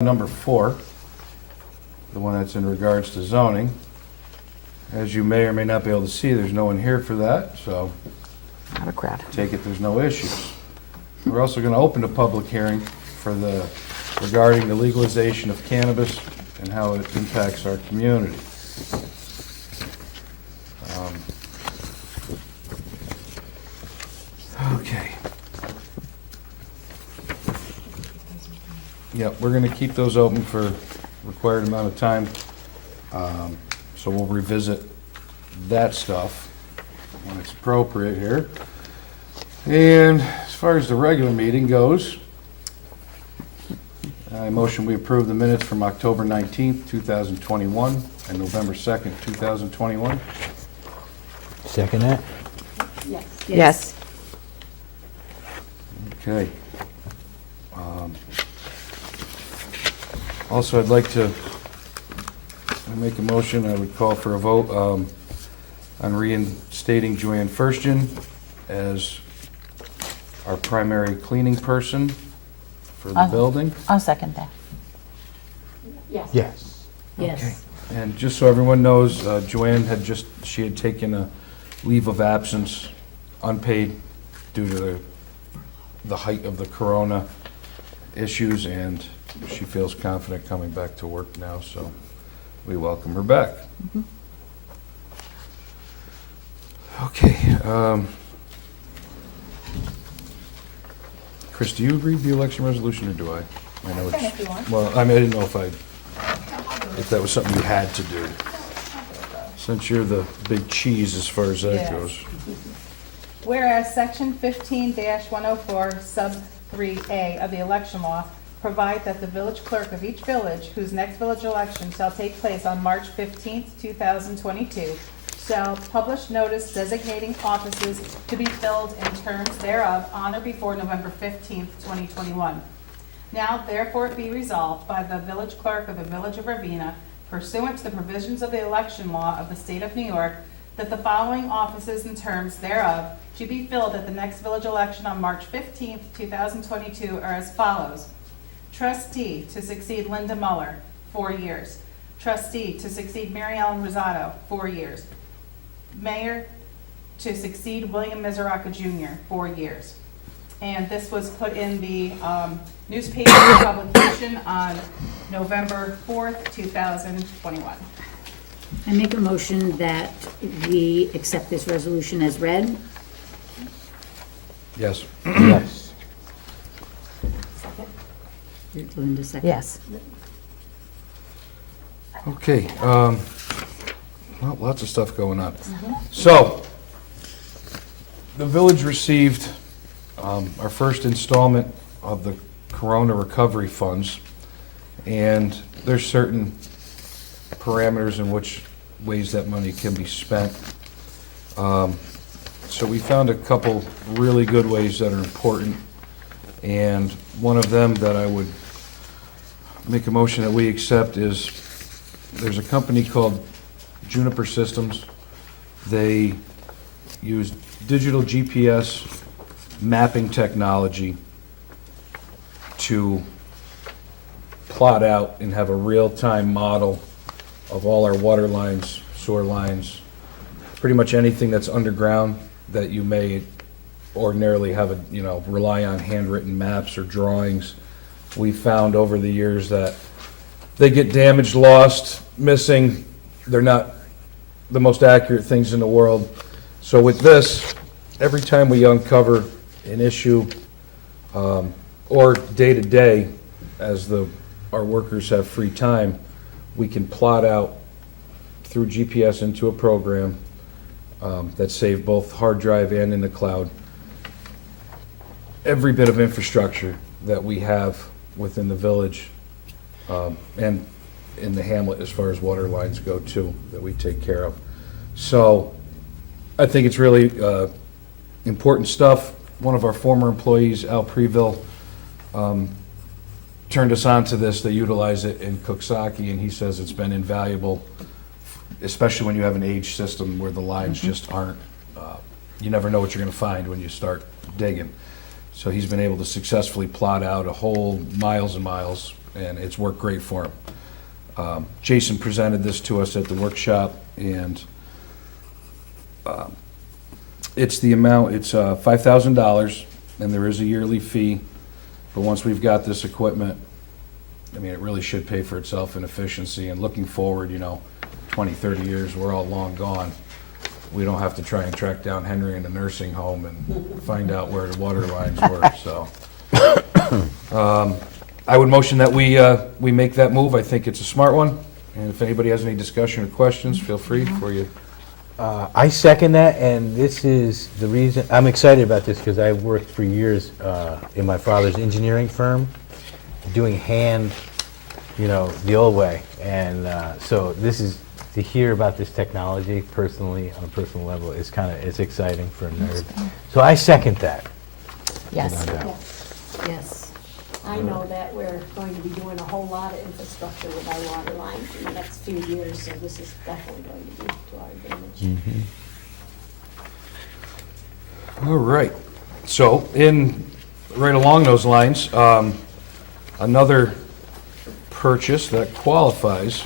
Number 4, the one that's in regards to zoning. As you may or may not be able to see, there's no one here for that, so Not a crowd. take it there's no issues. We're also going to open a public hearing for regarding the legalization of cannabis and how it impacts our community. Okay. Yep, we're going to keep those open for required amount of time. So we'll revisit that stuff when it's appropriate here. And as far as the regular meeting goes, I motion we approve the minutes from October 19th, 2021 and November 2nd, 2021. Second that? Yes. Okay. Also, I'd like to make a motion, I would call for a vote on reinstating Joanne Firstian as our primary cleaning person for the building. I'll second that. Yes. Yes. And just so everyone knows, Joanne she had taken a leave of absence, unpaid, due to the height of the corona issues, and she feels confident coming back to work now, so we welcome her back. Okay. Chris, do you read the election resolution, or do I? I know Can if you want. Well, I mean, I didn't know if that was something you had to do, since you're the big cheese as far as that Yes. goes. Whereas Section 15-104, Sub 3A of the election law provide that the village clerk of each village whose next village election shall take place on March 15th, 2022, shall publish notice designating offices to be filled in terms thereof on or before November 15th, 2021. Now therefore it be resolved by the village clerk of the village of Ravena, pursuant to the provisions of the election law of the state of New York, that the following offices and terms thereof should be filled at the next village election on March 15th, 2022 are as follows. Trustee to succeed Linda Muller, 4 years. Trustee to succeed Mary Ellen Rosado, 4 years. Mayor to succeed William Miseraca Jr., 4 years. And this was put in the newspaper publication on November 4th, 2021. I make a motion that we accept this resolution as read. Yes. Yes. Linda, second. Yes. Okay, well, lots of stuff going on. So, the village received our first installment of the Corona Recovery Funds, and there's certain parameters in which ways that money can be spent. So we found a couple really good ways that are important, and one of them that I would make a motion that we accept is, there's a company called Juniper Systems. They use digital GPS mapping technology to plot out and have a real-time model of all our water lines, sewer lines, pretty much anything that's underground that you may ordinarily have rely on handwritten maps or drawings. We found over the years that they get damaged, lost, missing. They're not the most accurate things in the world. So with this, every time we uncover an issue, or day to day, as our workers have free time, we can plot out through GPS into a program that save both hard drive and in the cloud every bit of infrastructure that we have within the village and in the hamlet as far as water lines go too, that we take care of. So I think it's really important stuff. One of our former employees, Al Preville, turned us on to this. They utilize it in Cooksaki, and he says it's been invaluable, especially when you have an age system where the lines just aren't, you never know what you're going to find when you start digging. So he's been able to successfully plot out a whole miles and miles and it's worked great for him. Jason presented this to us at the workshop, and it's the amount, it's $5,000, and there is a yearly fee, but once we've got this equipment, I mean, it really should pay for itself in efficiency, and looking forward, 20, 30 years, we're all long gone. We don't have to try and track down Henry in a nursing home and find out where the water lines were, so. I would motion that we make that move. I think it's a smart one, and if anybody has any discussion or questions, feel free for you. I second that, and this is the reason, I'm excited about this because I worked for years in my father's engineering firm, doing hand, the old way. And so this is, to hear about this technology personally, on a personal level, is it's exciting for a nerd. So I second that. Yes. No doubt. Yeah. Yes. I know that we're going to be doing a whole lot of infrastructure with our water lines in the next few years, so this is definitely going to be to our advantage. All right. So, right along those lines, another purchase that qualifies,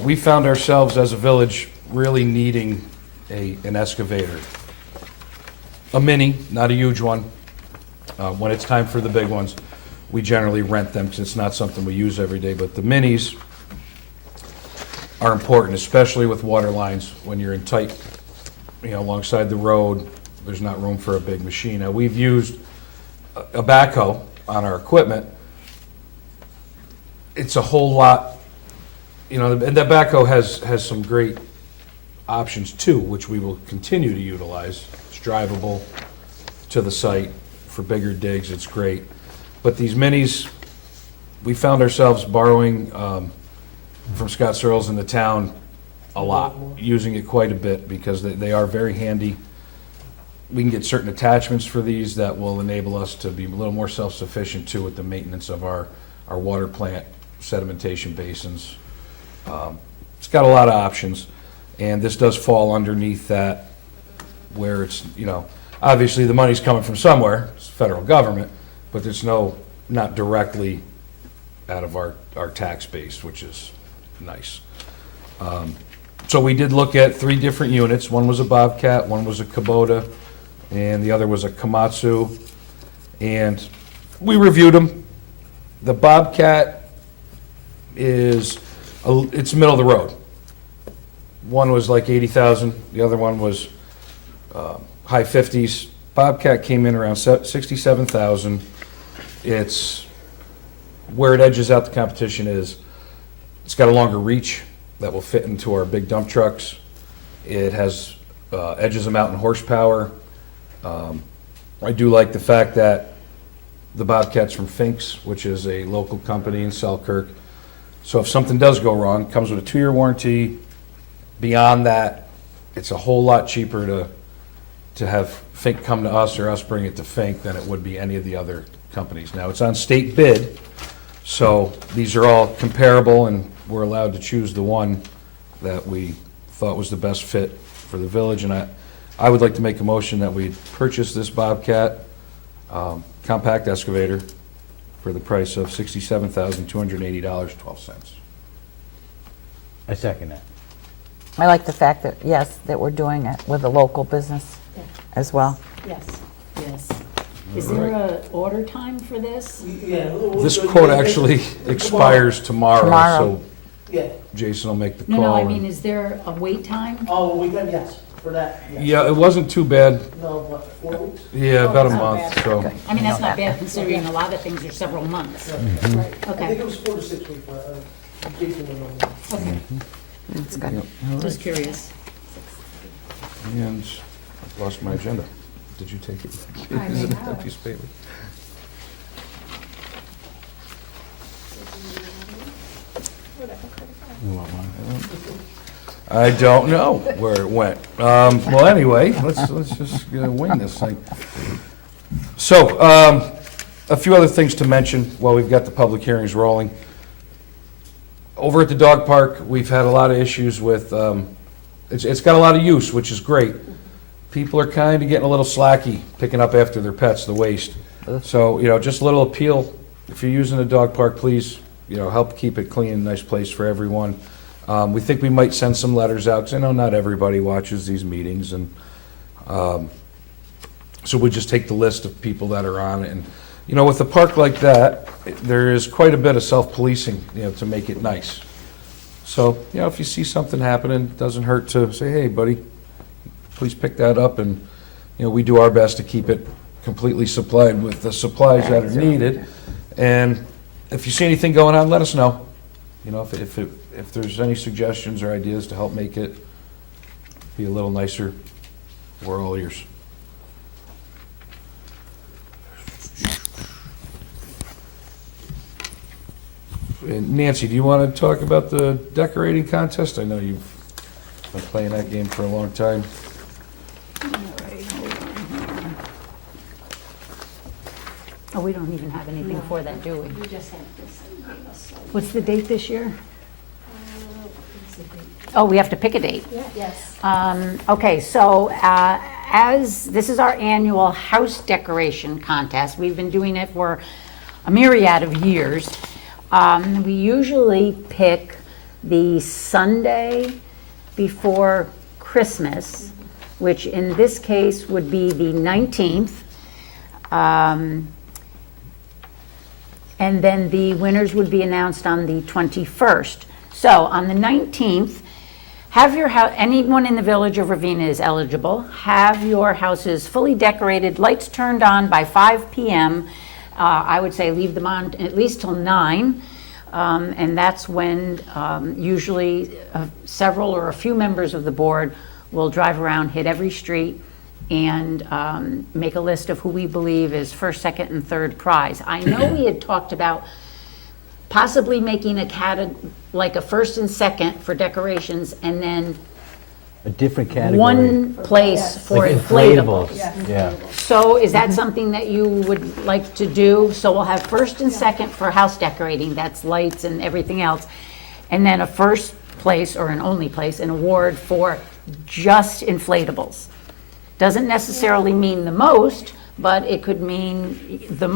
we found ourselves as a village really needing an excavator. A mini, not a huge one. When it's time for the big ones, we generally rent them because it's not something we use every day, but the minis are important, especially with water lines. When you're in tight, alongside the road, there's not room for a big machine. Now, we've used a backhoe on our equipment. It's a whole lot, and that backhoe has some great options too, which we will continue to utilize. It's drivable to the site for bigger digs, it's great. But these minis, we found ourselves borrowing from Scott Searles in the town a lot, using it quite a bit because they are very handy. We can get certain attachments for these that will enable us to be a little more self-sufficient too with the maintenance of our water plant sedimentation basins. It's got a lot of options, and this does fall underneath that, where it's, obviously the money's coming from somewhere, it's the federal government, but there's not directly out of our tax base, which is nice. So we did look at 3 different units. One was a Bobcat, one was a Kubota, and the other was a Komatsu. And we reviewed them. The Bobcat it's middle of the road. One was like 80,000, the other one was high 50s. Bobcat came in around 67,000. It's where it edges out the competition is it's got a longer reach that will fit into our big dump trucks. It has edges them out in horsepower. I do like the fact that the Bobcat's from Finks, which is a local company in Selkirk. So if something does go wrong, it comes with a 2-year warranty. Beyond that, it's a whole lot cheaper to have Fink come to us or us bring it to Fink than it would be any of the other companies. Now, it's on state bid, so these are all comparable, and we're allowed to choose the one that we thought was the best fit for the village. And I would like to make a motion that we purchase this Bobcat compact excavator for the price of $67,280.12. I second that. I like the fact that, yes, that we're doing it with a local business Yeah. as well. Yes. Yes. Is there a order time for this? This quote actually expires tomorrow, Tomorrow. so Yeah, Jason will make the No, call. no, I and- mean, is there a wait time? oh, we got, yes, for that, yes. Yeah, it wasn't too bad. No, what, 4 weeks? Yeah, about a It's not month, bad. so. I mean, that's know not that. bad considering a lot of things are several months. Right. Right. I think Okay, it was 4 to 6 weeks, Jason will know. okay, That's good. just curious. And I've lost my agenda. Did you take it? I Is it may a have. piece of paper? You want one? I don't know where it went. Well, anyway, let's just wing this thing. So, a few other things to mention while we've got the public hearings rolling. Over at the dog park, we've had a lot of issues with, it's got a lot of use, which is great. People are kind of getting a little slacky, picking up after their pets, the waste. So, just a little appeal, if you're using a dog park, please, help keep it clean, and nice place for everyone. We think we might send some letters out, because I know not everybody watches these meetings, and so we just take the list of people that are on it. And, with a park like that, there is quite a bit of self-policing, to make it nice. So, if you see something happening, it doesn't hurt to say, hey, buddy, please pick that up, and, we do our best to keep it completely supplied with the supplies that are needed. And if you see anything going on, let us know. If there's any suggestions or ideas to help make it be a little nicer, we're all ears. And Nancy, do you want to talk about the decorating contest? I know you've been playing that game for a long time. All right, hold on here. Oh, we don't even have anything for that, do we? We just have this, and gave us, What's the date this year? what's the date? Oh, we have to pick a date. Yes. Okay, so as this is our annual house decoration contest, we've been doing it for a myriad of years. We usually pick the Sunday before Christmas, which in this case would be the 19th. And then the winners would be announced on the 21st. So on the 19th, have your house, anyone in the village of Ravena is eligible, have your houses fully decorated, lights turned on by 5 p.m. I would say leave them on at least till 9. And that's when usually several or a few members of the board will drive around, hit every street, and make a list of who we believe is first, second, and third prize. I know we had talked about possibly making like a first and second for decorations, and then A different category. one place for Like inflatables. inflatables. Yeah. So is that something that you would like to do? So we'll have first and second for house decorating, that's lights and everything else. And then a first place, or an only place, an award for just inflatables. Doesn't necessarily mean the most, but it could mean the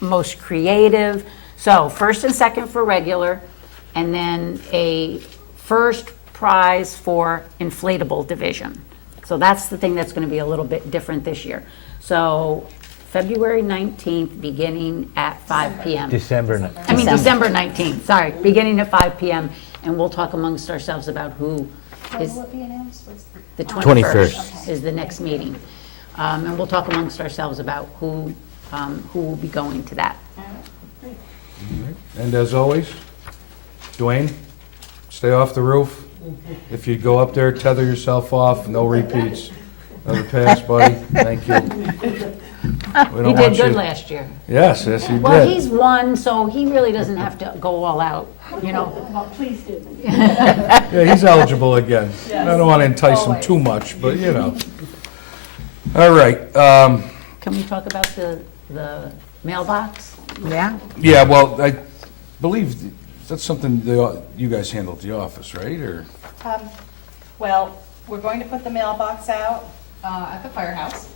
most creative. So first and second for regular, and then a first prize for inflatable division. So that's the thing that's going to be a little bit different this year. So February 19th, beginning at 5 p.m. December. December 19th, sorry, beginning at 5 p.m. And we'll talk amongst ourselves about who is, Will it be announced? What's the 21st. 21st is the next meeting. And we'll talk amongst ourselves about who will be going to that. And as always, Dwayne, stay off the roof. If you go up there, tether yourself off, no repeats. Another pass, buddy, thank you. We He don't did want good you. last year. Yes, he Well, did. he's won, so he really doesn't have to go all out, you know? Well, please do. Yeah, he's eligible again. I don't want to entice him too much, but All right, Can we talk about the mailbox? Yeah? yeah, well, I believe that's something you guys handle at the office, right, or? Well, we're going to put the mailbox out at the firehouse,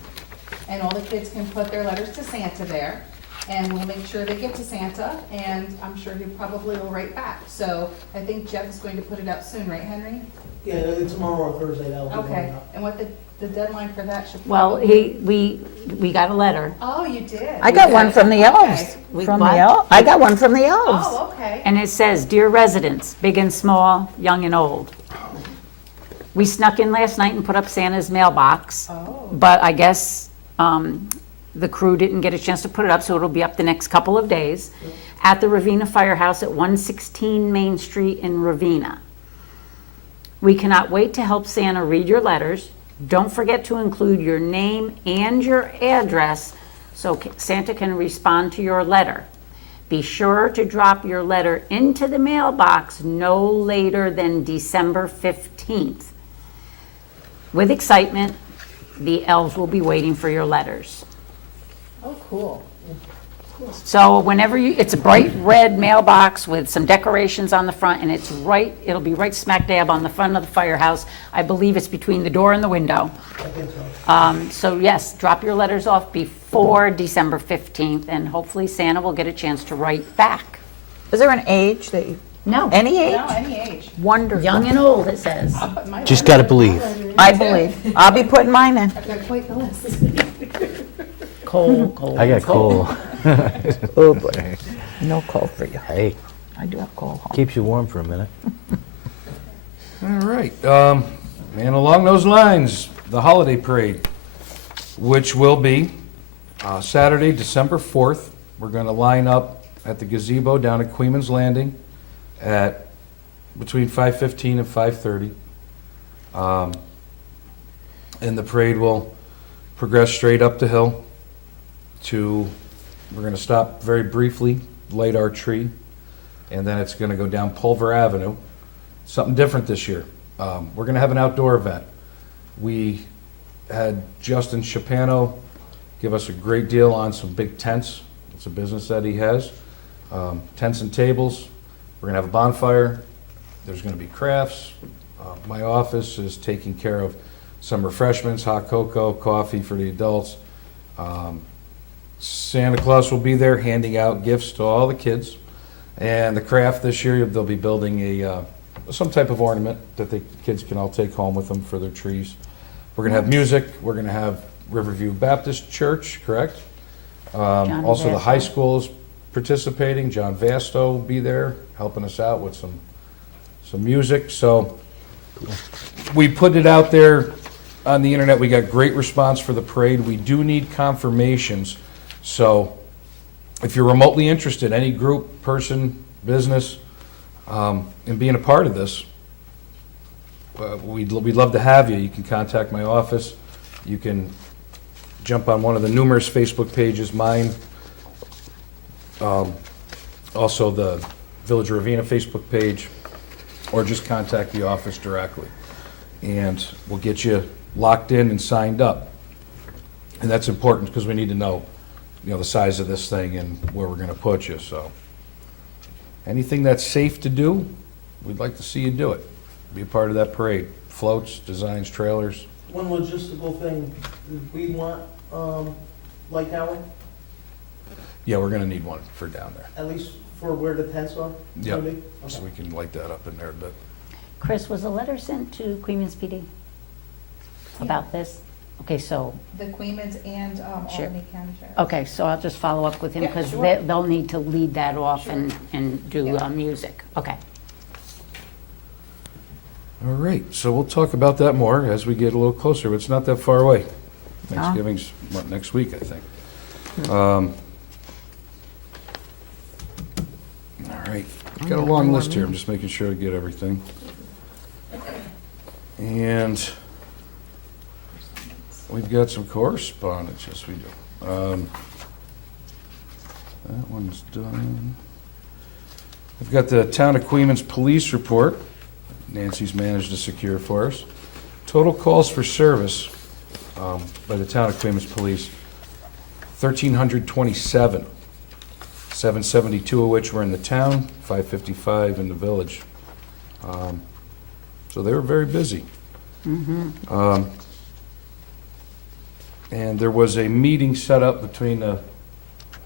and all the kids can put their letters to Santa there, and we'll make sure they get to Santa, and I'm sure he probably will write back. So I think Jeff is going to put it out soon, right, Henry? Yeah, tomorrow or Thursday, that'll be going Okay, up. and what the deadline for that should Well, probably... we got a letter, Oh, you did? I got one from the elves. Okay. We From what? the elves. I got one from the elves. Oh, okay. and it says, "Dear residents, big and small, young and old. We snuck in last night and put up Santa's mailbox, Oh. but I guess the crew didn't get a chance to put it up, so it'll be up the next couple of days at the Ravena Firehouse at 116 Main Street in Ravena. We cannot wait to help Santa read your letters. Don't forget to include your name and your address so Santa can respond to your letter. Be sure to drop your letter into the mailbox no later than December 15th. With excitement, the elves will be waiting for your letters." Oh, cool. So whenever you, it's a bright red mailbox with some decorations on the front, and it'll be right smack dab on the front of the firehouse. I believe it's between the door and the window. I think so. So yes, drop your letters off before December 15th, and hopefully Santa will get a chance to write back. Is there an age that you, No, any age? No, any age. Wonderful. young and old, it says. I'll put mine Just on. got to believe. I believe. I'll be putting mine in. I've got quite the list. Cold. I got coal. Oh, boy. No coal for you. Hey, I do have coal home. keeps you warm for a minute. All right, and along those lines, the holiday parade, which will be Saturday, December 4th. We're going to line up at the gazebo down at Queeman's Landing at between 5:15 and 5:30. And the parade will progress straight up the hill to, we're going to stop very briefly, light our tree, and then it's going to go down Pulver Avenue. Something different this year. We're going to have an outdoor event. We had Justin Chapano give us a great deal on some big tents. It's a business that he has. Tents and tables. We're going to have a bonfire. There's going to be crafts. My office is taking care of some refreshments, hot cocoa, coffee for the adults. Santa Claus will be there handing out gifts to all the kids. And the craft this year, they'll be building some type of ornament that the kids can all take home with them for their trees. We're going to have music. We're going to have Riverview Baptist Church, correct? John Also, the high Vasto. school is participating. John Vasto will be there helping us out with some music. So we put it out there on the internet. We got great response for the parade. We do need confirmations. So if you're remotely interested, any group, person, business, in being a part of this, we'd love to have you. You can contact my office. You can jump on one of the numerous Facebook pages, mine, also the Village of Ravena Facebook page, or just contact the office directly. And we'll get you locked in and signed up. And that's important because we need to know, the size of this thing and where we're going to put you. So anything that's safe to do, we'd like to see you do it. Be a part of that parade. Floats, designs, trailers. One logistical thing, we want, light tower, Yeah, we're going to need one for down there. at least for where the tents are? Yep. Gonna be? So Okay. we can light that up in there a bit. Chris, was a letter sent to Queens PD about this? Okay, so, The Queens and Sure. Albany County Sheriff. okay, so I'll just follow up with him Yeah, because sure. they'll need to lead that off and do Yeah. music. Okay. All right, so we'll talk about that more as we get a little closer, but it's not that far away. Thanksgiving's, next week, I think. All right, got a long list here, I'm just making sure to get everything. And we've got some correspondence, yes, we do. That one's done. We've got the Town of Queens Police Report. Nancy's managed to secure for us. Total calls for service by the Town of Queens Police, 1,327. 772 of which were in the town, 555 in the village. So they were very busy. And there was a meeting set up between the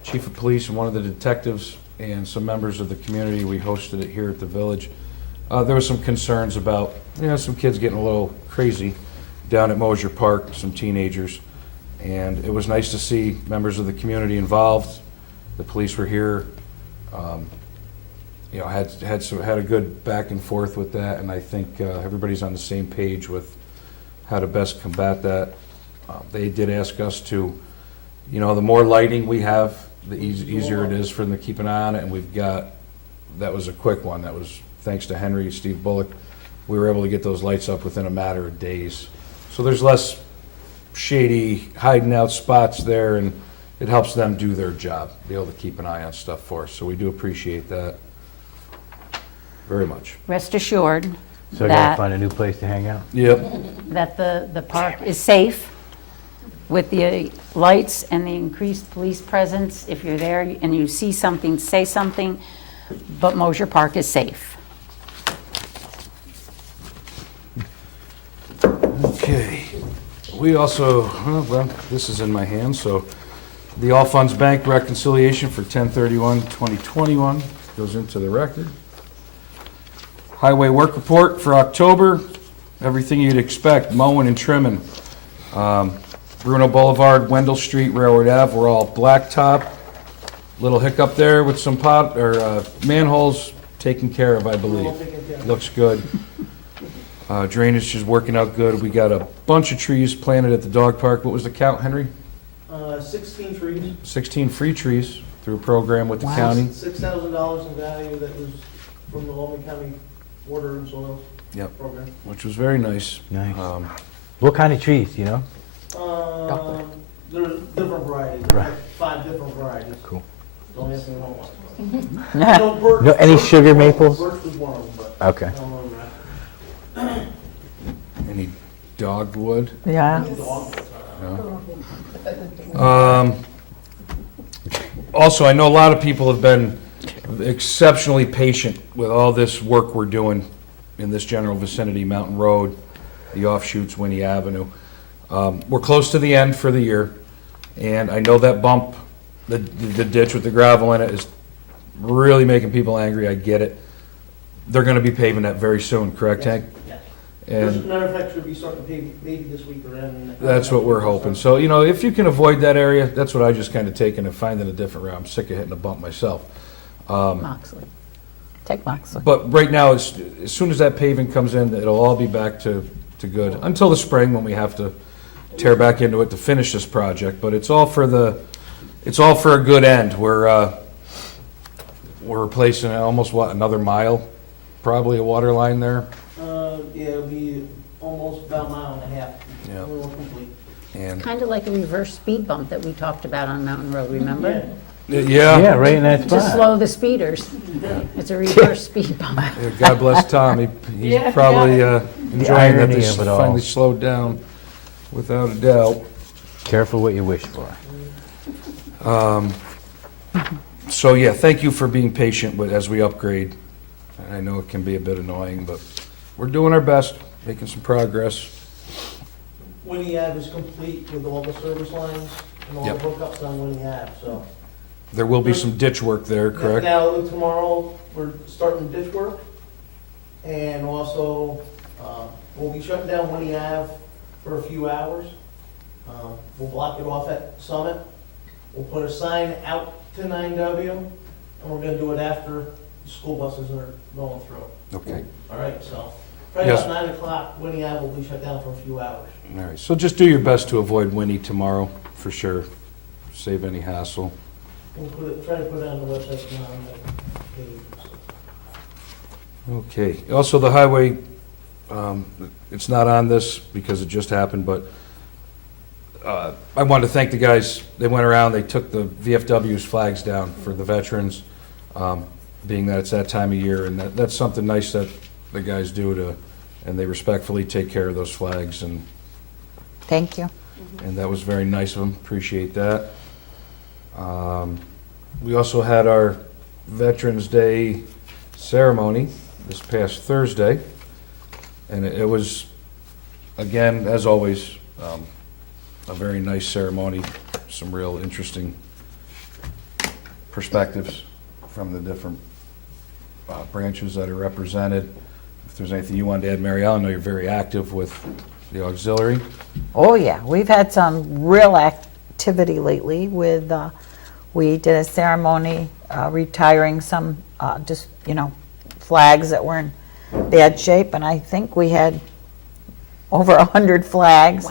chief of police and one of the detectives and some members of the community. We hosted it here at the village. There was some concerns about, some kids getting a little crazy down at Mosier Park, some teenagers. And it was nice to see members of the community involved. The police were here, had a good back and forth with that, and I think everybody's on the same page with how to best combat that. They did ask us to, the more lighting we have, the easier it is for them to keep an eye on it, and that was a quick one. That was thanks to Henry, Steve Bullock. We were able to get those lights up within a matter of days. So there's less shady hiding out spots there, and it helps them do their job, be able to keep an eye on stuff for us. So we do appreciate that very much. Rest assured So I gotta that, find a new place to hang out? Yep. that the park is safe with the lights and the increased police presence, if you're there and you see something, say something, but Mosier Park is safe. Okay. We also, well, this is in my hands, so the All Funds Bank reconciliation for 10/31/2021 goes into the record. Highway work report for October, everything you'd expect, mowing and trimming. Bruno Boulevard, Wendell Street, Railroad Ave, we're all blacktop. Little hiccup there with some manholes taken care of, I believe. Looks good. Drainage is working out good. We got a bunch of trees planted at the dog park. What was the count, Henry? 16 trees, 16 free trees through a program with the county. $6,000 in value that was from the Logan County Water and Soils Yep. program. Which was very nice. Nice. What kind of trees, you know? There's different varieties, Right. like 5 different varieties. Cool. Don't ask me what one. Yeah. Birch- No, any sugar maples? Birch was one of them, but Okay. I don't know that. Any dogwood? Yeah. Also, I know a lot of people have been exceptionally patient with all this work we're doing in this general vicinity, Mountain Road, the offshoots, Winnie Avenue. We're close to the end for the year, and I know that bump, the ditch with the gravel in it is really making people angry, I get it. They're gonna be paving that very soon, correct, Hank? Yes. And As a matter of fact, should be starting to pay maybe this week or in. that's what we're hoping. So, if you can avoid that area, that's what I just kind of taken and finding a different route. I'm sick of hitting a bump myself. Moxley. Take Moxley. But right now, as soon as that paving comes in, it'll all be back to good, until the spring when we have to tear back into it to finish this project. But it's all for a good end. We're replacing almost, another mile, probably a water line there. Yeah, it'll be almost about a mile and a half. Yeah. We won't complete. And, Kind of like a reverse speed bump that we talked about on Mountain Road, remember? Yeah, yeah, right in that To spot. slow the speeders. It's a reverse speed bump. God bless Tom. He's Yeah, probably enjoying that irony this of it all. finally slowed down, without a doubt. Careful what you wish for. So, yeah, thank you for being patient as we upgrade. I know it can be a bit annoying, but we're doing our best, making some progress. Winnie Ave is complete with all the service lines and all the Yep. hookups on Winnie Ave, so. There will be some ditch work there, correct? Now, tomorrow, we're starting ditch work, and also, we'll be shutting down Winnie Ave for a few hours. We'll block it off at Summit. We'll put a sign out to 9W, and we're gonna do it after the school buses are going through. Okay, All right, so, probably Yes. about 9 o'clock, Winnie Ave will be shut down for a few hours. all right. So just do your best to avoid Winnie tomorrow, for sure. Save any hassle. We'll try to put it on the website tomorrow on the page. Okay, also the highway, it's not on this because it just happened, but I wanted to thank the guys. They went around, they took the VFW's flags down for the veterans, being that it's that time of year, and that's something nice that the guys do and they respectfully take care of those flags, and Thank you. that was very nice of them, appreciate that. We also had our Veterans Day ceremony this past Thursday, and it was, again, as always, a very nice ceremony, some real interesting perspectives from the different branches that are represented. If there's anything you wanted to add, Mary Ellen, I know you're very active with the auxiliary. Oh, yeah, we've had some real activity lately with, we did a ceremony retiring some, flags that were in bad shape, and I think we had over 100 flags.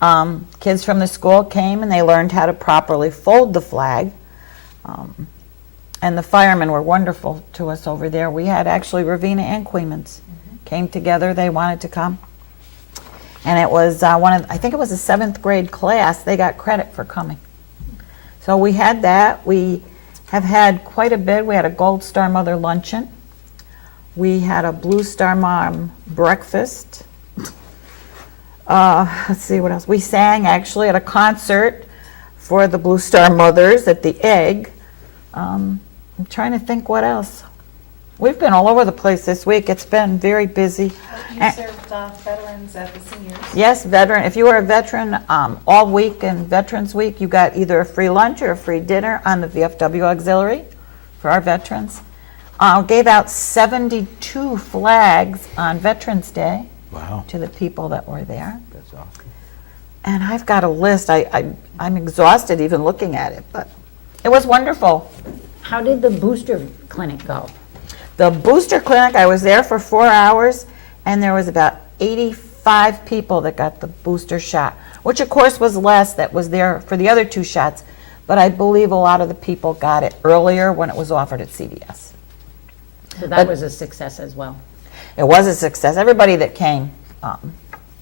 Wow. Kids from the school came and they learned how to properly fold the flag. And the firemen were wonderful to us over there. We had actually Ravena and Queens came together. They wanted to come. And it was I think it was a 7th grade class. They got credit for coming. So we had that. We have had quite a bit. We had a Gold Star Mother luncheon. We had a Blue Star Mom breakfast. Let's see what else. We sang actually at a concert for the Blue Star Mothers at the Egg. I'm trying to think what else. We've been all over the place this week. It's been very busy. You served veterans at the seniors. Yes, veteran. If you were a veteran, all week in Veterans Week, you got either a free lunch or a free dinner on the VFW Auxiliary for our veterans. Gave out 72 flags on Veterans Day Wow, to the people that were there. that's awesome. And I've got a list. I'm exhausted even looking at it, but it was wonderful. How did the booster clinic go? The booster clinic, I was there for 4 hours, and there was about 85 people that got the booster shot, which of course was less that was there for the other 2 shots, but I believe a lot of the people got it earlier when it was offered at CVS. So that was a success as well. It was a success. Everybody that came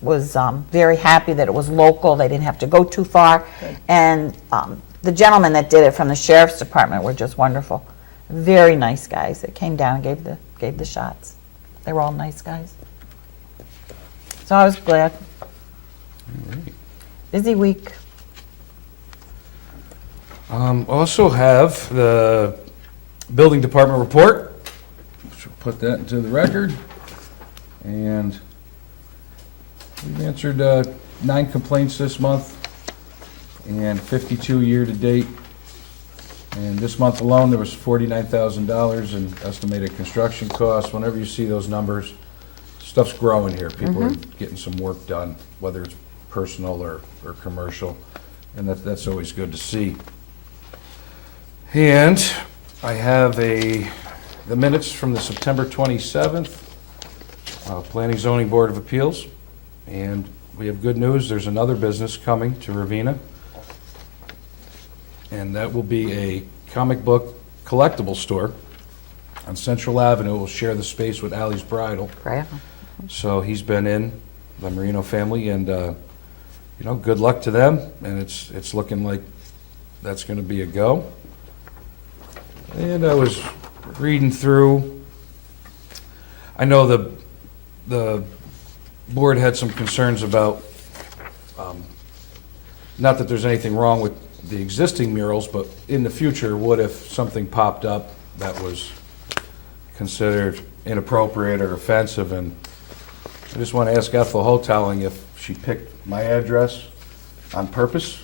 was very happy that it was local. They didn't have to go too far. Good. And the gentlemen that did it from the sheriff's department were just wonderful. Very nice guys that came down and gave the shots. They were all nice guys. So I was glad. Busy week. Also have the building department report, which will put that into the record. And we've answered 9 complaints this month and 52 year-to-date. And this month alone, there was $49,000 in estimated construction costs. Whenever you see those numbers, stuff's growing here. People are getting some work done, whether it's personal or commercial, and that's always good to see. And I have the minutes from the September 27th Planning Zoning Board of Appeals, and we have good news. There's another business coming to Ravena, and that will be a comic book collectible store on Central Avenue. We'll share the space with Allie's Bridal. Right. So he's been in, the Marino family, and, good luck to them, and it's looking like that's gonna be a go. And I was reading through, I know the board had some concerns about, not that there's anything wrong with the existing murals, but in the future, what if something popped up that was considered inappropriate or offensive? And I just want to ask Ethel Hotelling if she picked my address on purpose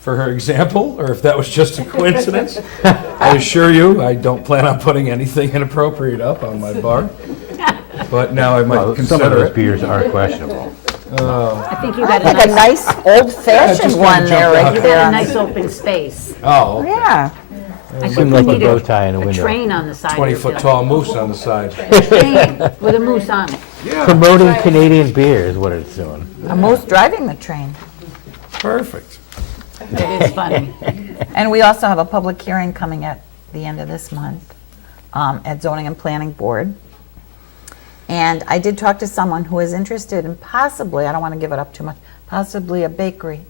for her example, or if that was just a coincidence. I assure you, I don't plan on putting anything inappropriate up on my bar, but now I might Well, some of consider those it. beers are questionable. I think you I got a think a nice, nice old-fashioned just one kinda there, jumped right out. you there. got a on nice the- open space. Oh, okay. Yeah. I think Seemed we like a need bow tie in a a window. train on the side. 20-foot tall moose on the side. Train with a moose on it. Yeah, Promoting Canadian beer is what it's doing. A moose driving the train. perfect. It is funny. And we also have a public hearing coming at the end of this month at Zoning and Planning Board. And I did talk to someone who is interested in possibly, I don't want to give it up too much, possibly a bakery.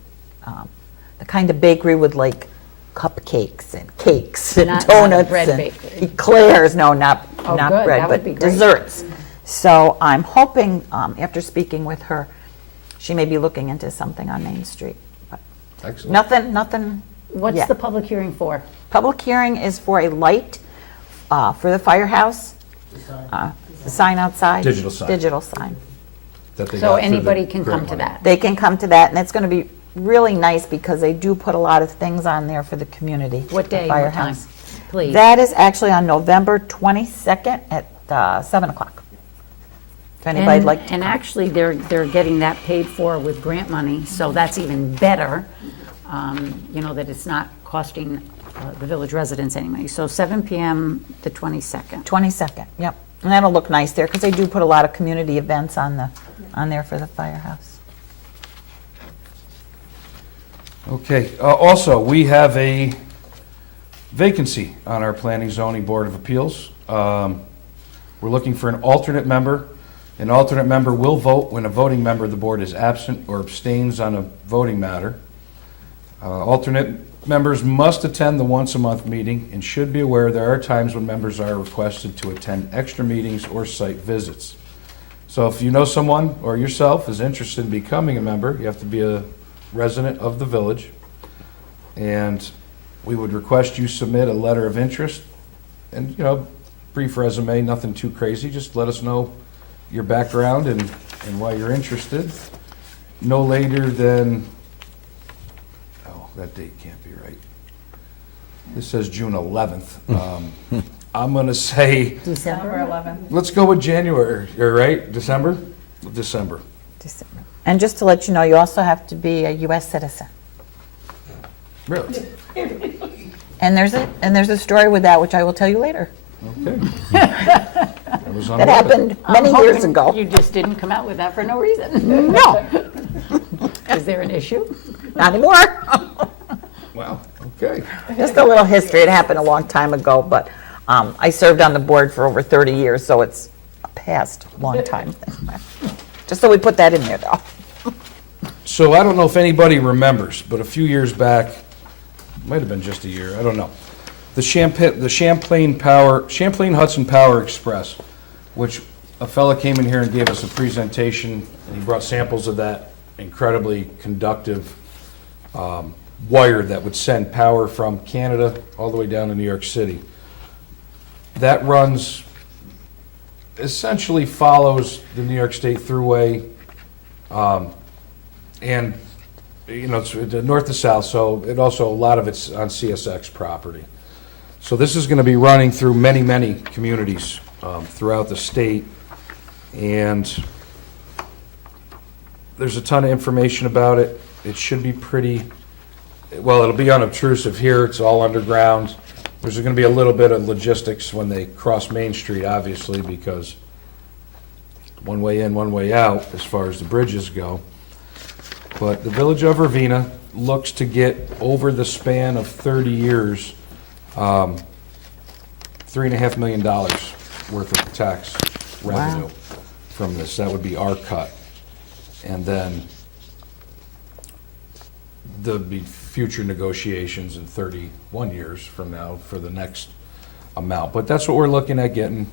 The kind of bakery with like cupcakes and cakes and Not a donuts bread and bakery. eclairs. No, not Oh, not good. bread, That would but be great. desserts. So I'm hoping, after speaking with her, she may be looking into something on Main Street. But Excellent. nothing. What's Yeah. the public hearing for? Public hearing is for a light for the firehouse, the sign outside. Digital sign. Digital sign. That they So got through the anybody can come grant to money. that. They can come to that, and it's going to be really nice because they do put a lot of things on there for the community. What the day, what time? firehouse. Please. That is actually on November 22nd at 7 o'clock. If anybody'd like to. And actually, they're getting that paid for with grant money, so that's even better, that it's not costing the village residents any money. So 7 PM the 22nd. 22nd, yep. And that'll look nice there because they do put a lot of community events on there for the firehouse. Okay, also, we have a vacancy on our Planning Zoning Board of Appeals. We're looking for an alternate member. An alternate member will vote when a voting member of the board is absent or abstains on a voting matter. Alternate members must attend the once-a-month meeting and should be aware there are times when members are requested to attend extra meetings or site visits. So if you know someone or yourself is interested in becoming a member, you have to be a resident of the village. And we would request you submit a letter of interest and, brief resume, nothing too crazy. Just let us know your background and why you're interested. No later than, that date can't be right. This says June 11th. I'm going to say, December 11th. let's go with January, right? December? December. December. And just to let you know, you also have to be a U.S. citizen. Really? And there's a story with that, which I will tell you later. Okay. That was That unaware. happened many I'm years hoping ago. You just didn't come out with that for no reason. No, Is there an issue? not anymore. Wow, okay. Just a little history. It happened a long time ago, but I served on the board for over 30 years, so it's a past long time thing. Just so we put that in there, though. So I don't know if anybody remembers, but a few years back, might have been just a year, I don't know. The Champlain Hudson Power Express, which a fella came in here and gave us a presentation, and he brought samples of that incredibly conductive wire that would send power from Canada all the way down to New York City. That runs, essentially follows the New York State Thruway, and, it's north to south, so it also, a lot of it's on CSX property. So this is going to be running through many, many communities throughout the state, and there's a ton of information about it. It should be it'll be unobtrusive here, it's all underground. There's going to be a little bit of logistics when they cross Main Street, obviously, because one way in, one way out, as far as the bridges go. But the Village of Ravena looks to get, over the span of 30 years, $3.5 million worth of tax revenue from this. That would be our cut. And then there'll be future negotiations in 31 years from now for the next amount. But that's what we're looking at getting.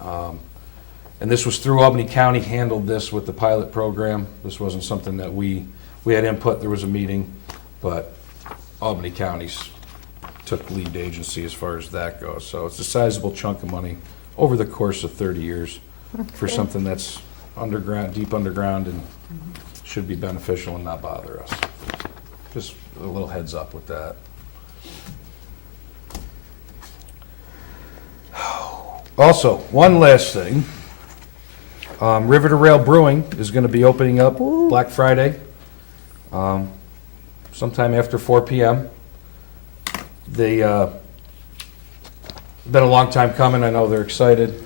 And this was through Albany County, handled this with the pilot program. This wasn't something that we had input, there was a meeting, but Albany County's took lead agency as far as that goes. So it's a sizable chunk of money over the course of 30 years for something that's underground, deep underground, and should be beneficial and not bother us. Just a little heads up with that. Also, one last thing. River to Rail Brewing is going to be opening up Black Friday, sometime after 4 p.m. They been a long time coming. I know they're excited.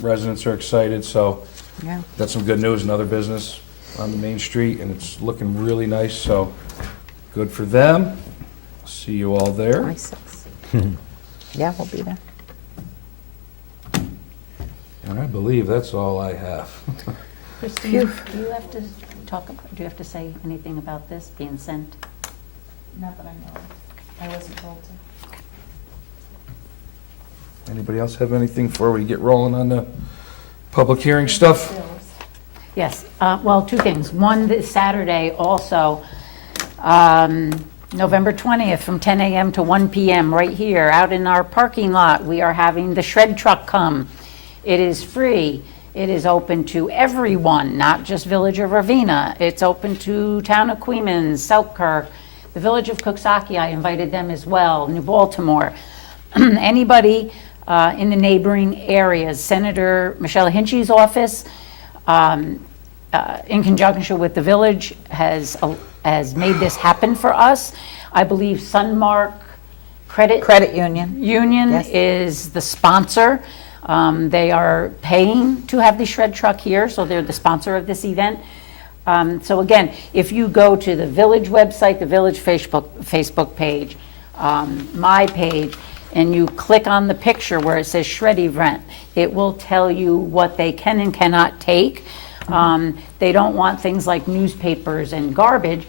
Residents are excited. So Yeah. got some good news. Another business on the main street, and it's looking really nice. So good for them. See you all there. 26. Yeah, we'll be there. And I believe that's all I have. Christine, do you have to do you have to say anything about this being sent? Not that I know of. I wasn't told to. Anybody else have anything before we get rolling on the public hearing stuff? Bills. Yes, well, two things. One, this Saturday also, November 20th, from 10 a.m. to 1 p.m. right here, out in our parking lot, we are having the shred truck come. It is free. It is open to everyone, not just Village of Ravena. It's open to Town of Queens, Selkirk, the Village of Cooksaki, I invited them as well, New Baltimore. Anybody in the neighboring areas. Senator Michelle Hinchy's office, in conjunction with the village, has made this happen for us. I believe Sunmark Credit Union. Union Yes. is the sponsor. They are paying to have the shred truck here, so they're the sponsor of this event. So again, if you go to the village website, the village Facebook page, my page, and you click on the picture where it says shred event, it will tell you what they can and cannot take. They don't want things like newspapers and garbage.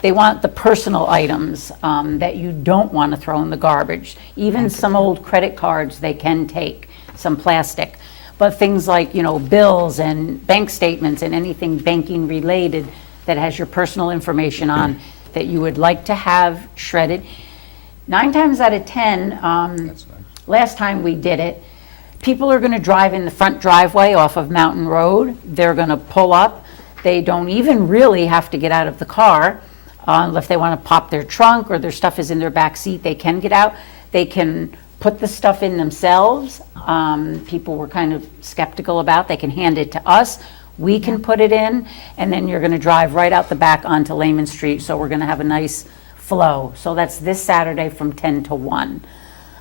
They want the personal items that you don't want to throw in the garbage. Even some old credit cards they can take, some plastic. But things like, bills and bank statements and anything banking related that has your personal information on that you would like to have shredded. 9 times out of 10, That's nice. last time we did it, people are going to drive in the front driveway off of Mountain Road. They're going to pull up. They don't even really have to get out of the car. If they want to pop their trunk or their stuff is in their back seat, they can get out. They can put the stuff in themselves. People were kind of skeptical about. They can hand it to us. We can put it in, and then you're going to drive right out the back onto Lehman Street. So we're going to have a nice flow. So that's this Saturday from 10 to 1.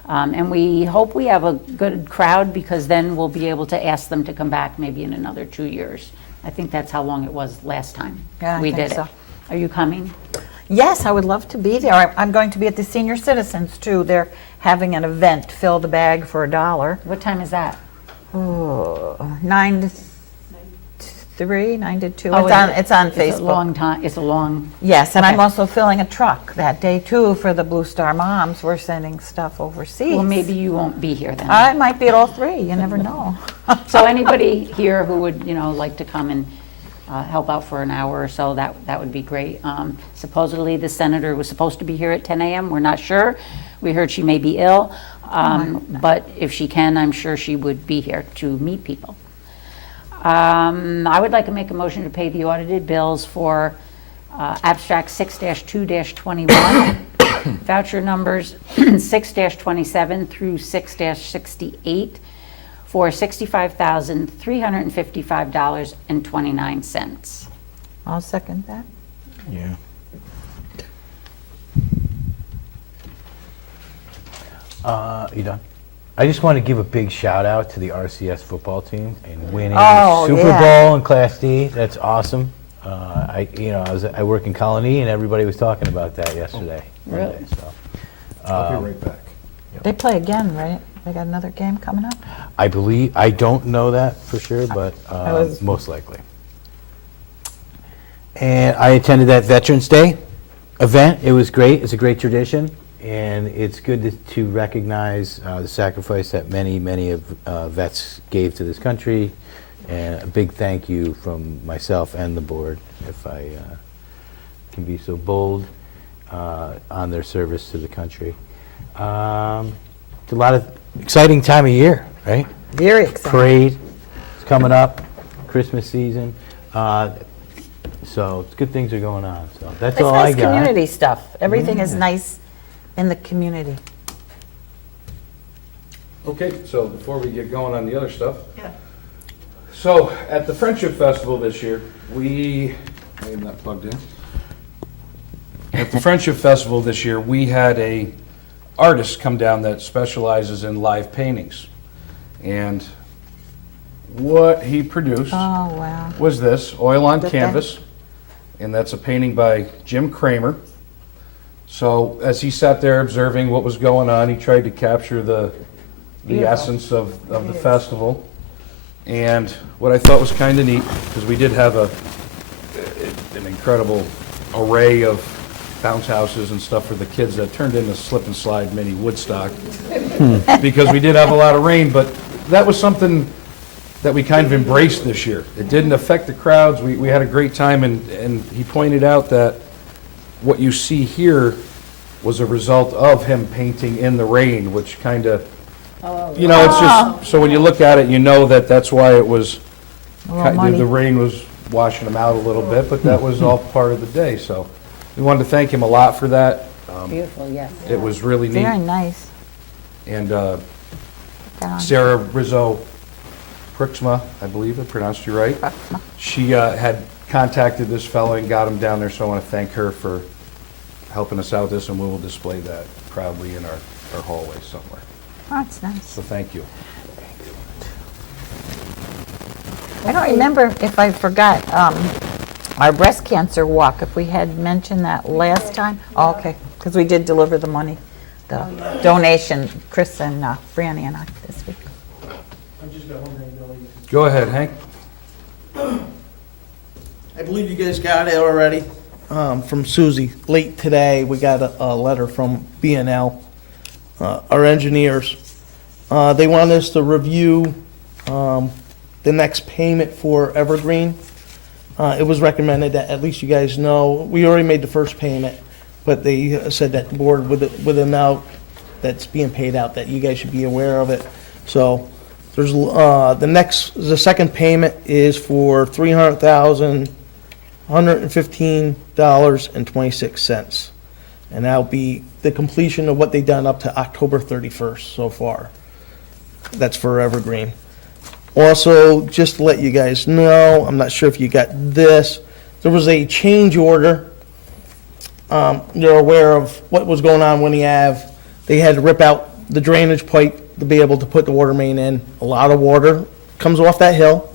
And we hope we have a good crowd, because then we'll be able to ask them to come back maybe in another 2 years. I think that's how long it was last time Yeah, I we think did so. it. Are you coming? Yes, I would love to be there. I'm going to be at the Senior Citizens too. They're having an event, fill the bag for $1. What time is that? Oh, 9 to 3, 9 to 2. Oh, It's on It's a Facebook. long time, it's a long, Yes, and I'm Okay. also filling a truck that day too for the Blue Star Moms. We're sending stuff overseas. well, maybe you won't be here then. I might be at all 3, you never know. So anybody here who would, like to come and help out for an hour or so, that would be great. Supposedly, the senator was supposed to be here at 10 a.m. We're not sure. We heard she may be ill, but if she can, I'm sure she would be here to meet people. I would like to make a motion to pay the audited bills for abstract 6-2-21, voucher numbers 6-27 through 6-68 for $65,355.29. I'll second that. Yeah. You done? I just want to give a big shout out to the RCS football team and winning Oh, Super yeah. Bowl in Class D. That's awesome. I work in Colony, and everybody was talking about that yesterday. Really? Monday, so. I'll be right back. They play again, right? They got another game coming up? I believe, I don't know that for sure, but was- most likely. And I attended that Veterans Day event. It was great. It's a great tradition, and it's good to recognize the sacrifice that many of vets gave to this country. And a big thank you from myself and the board, if I can be so bold, on their service to the country. It's a lot of exciting time of year, right? Very exciting. Parade is coming up, Christmas season. So it's good things are going on. So that's It's all I nice got. community stuff. Everything is nice in the community. Okay, so before we get going on the other stuff. So at the Friendship Festival this year, I am not plugged in. At the Friendship Festival this year, we had a artist come down that specializes in live paintings. And what he produced Oh, wow. was this, oil on Okay. canvas, and that's a painting by Jim Kramer. So as he sat there observing what was going on, he tried to capture the essence of the festival. And what I thought was kind of neat, because we did have an incredible array of bounce houses and stuff for the kids that turned into slip and slide mini Woodstock, because we did have a lot of rain, but that was something that we kind of embraced this year. It didn't affect the crowds. We had a great time, and he pointed out that what you see here was a result of him painting in the rain, which kind of, it's just, so when you look at it, you know that that's why it was, A little muddy. the rain was washing them out a little bit, but that was all part of the day, so we wanted to thank him a lot for that. Beautiful, yes. It was really Very neat. nice. And Got on. Sarah Rizzo Prixma, I believe I pronounced you right. She had contacted this fellow and got him down there, so I want to thank her for helping us out with this, and we will display that proudly in our hallway somewhere. Oh, that's nice. So thank you. I don't remember if I forgot our breast cancer walk, if we had mentioned that last time. Oh, okay, because we did deliver the money, the donation, Chris and Franny and I this week. I just got one thing, Billy. Go ahead, Hank. I believe you guys got it already from Susie. Late today, we got a letter from B&L, our engineers. They want us to review the next payment for Evergreen. It was recommended that at least you guys know, we already made the first payment, but they said that the board with the amount that's being paid out, that you guys should be aware of it. So there's, the second payment is for $300,115.26. And that'll be the completion of what they've done up to October 31st so far. That's for Evergreen. Also, just to let you guys know, I'm not sure if you got this, there was a change order. You're aware of what was going on when they had to rip out the drainage pipe to be able to put the water main in. A lot of water comes off that hill.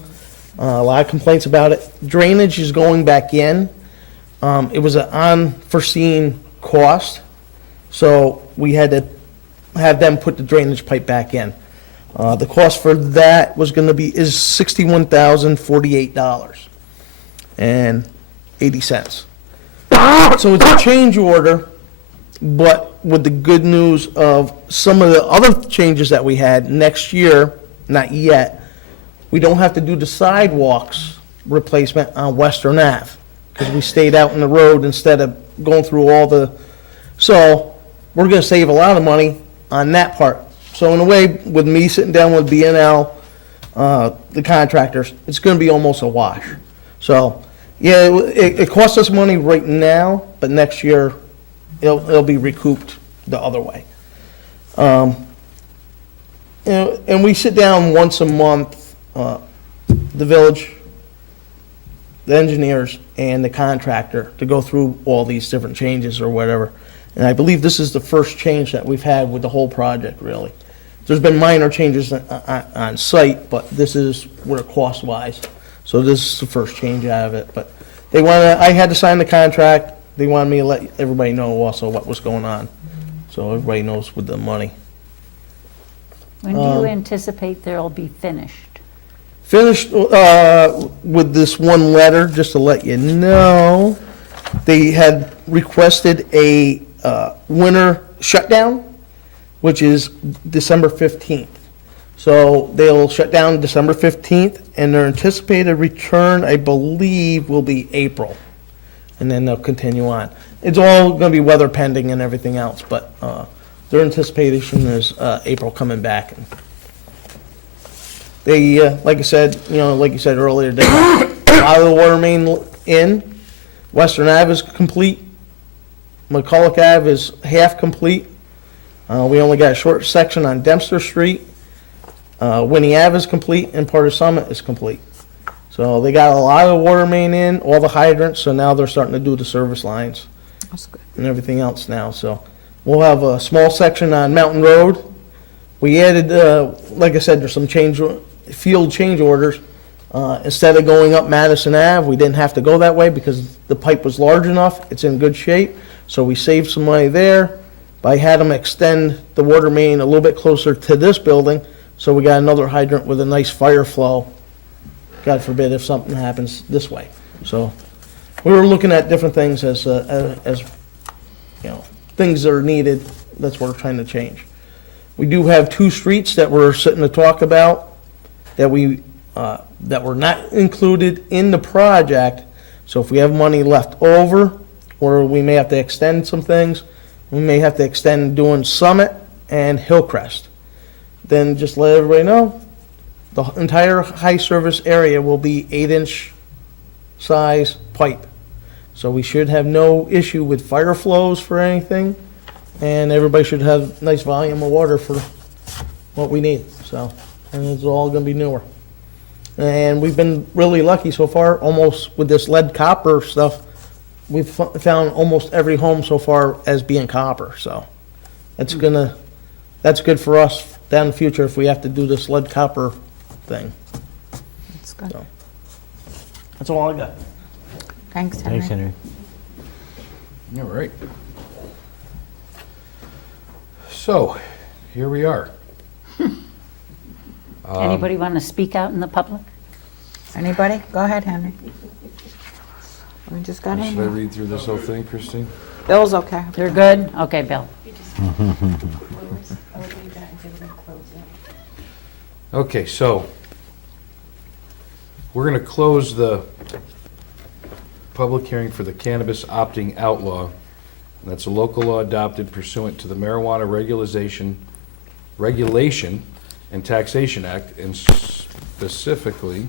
A lot of complaints about it. Drainage is going back in. It was an unforeseen cost, so we had to have them put the drainage pipe back in. The cost for that is $61,048.80. So it's a change order, but with the good news of some of the other changes that we had next year, not yet, we don't have to do the sidewalks replacement on Western Ave, because we stayed out in the road instead of going through all the, so we're gonna save a lot of money on that part. So in a way, with me sitting down with BNL, the contractors, it's gonna be almost a wash. So, yeah, it costs us money right now, but next year, it'll be recouped the other way. And we sit down once a month, the village, the engineers, and the contractor to go through all these different changes or whatever. And I believe this is the first change that we've had with the whole project, really. There's been minor changes on site, but this is where cost-wise. So this is the first change out of it. But I had to sign the contract. They wanted me to let everybody know also what was going on. So everybody knows with the money. When do you anticipate they'll be finished? Finished with this one letter, just to let you know. They had requested a winter shutdown, which is December 15th. So they'll shut down December 15th, and their anticipated return, I believe, will be April. And then they'll continue on. It's all going to be weather pending and everything else, but their anticipation is April coming back. And they, like I said, like you said earlier, they got a lot of the water main in. Western Ave is complete. McCulloch Ave is half complete. We only got a short section on Dempster Street. Winnie Ave is complete, and part of Summit is complete. So they got a lot of water main in, all the hydrants, so now they're starting to do the service lines That's good. and everything else now. So we'll have a small section on Mountain Road. We added, like I said, there's some field change orders. Instead of going up Madison Ave, we didn't have to go that way because the pipe was large enough. It's in good shape. So we saved some money there. But I had them extend the water main a little bit closer to this building. So we got another hydrant with a nice fire flow. God forbid if something happens this way. So we were looking at different things as things that are needed. That's what we're trying to change. We do have 2 streets that we're sitting to talk about that were not included in the project. So if we have money left over, or we may have to extend some things, we may have to extend doing Summit and Hillcrest. Then just let everybody know, the entire high service area will be 8-inch size pipe. So we should have no issue with fire flows for anything, and everybody should have nice volume of water for what we need. So, and it's all gonna be newer. And we've been really lucky so far, almost with this lead copper stuff, we've found almost every home so far as being copper, so that's good for us down in the future if we have to do this lead copper thing. That's good. So, that's all I got. Thanks, Henry. Thanks, Henry. All right. So, here we are. Anybody want to speak out in the public? Anybody? Go ahead, Henry. We just got Should I in. read through this whole thing, Christine? Bill's okay. You're good? Okay, Bill. Okay, so, we're going to close the public hearing for the cannabis opting out law. And that's a local law adopted pursuant to the Marijuana Regulation and Taxation Act, and specifically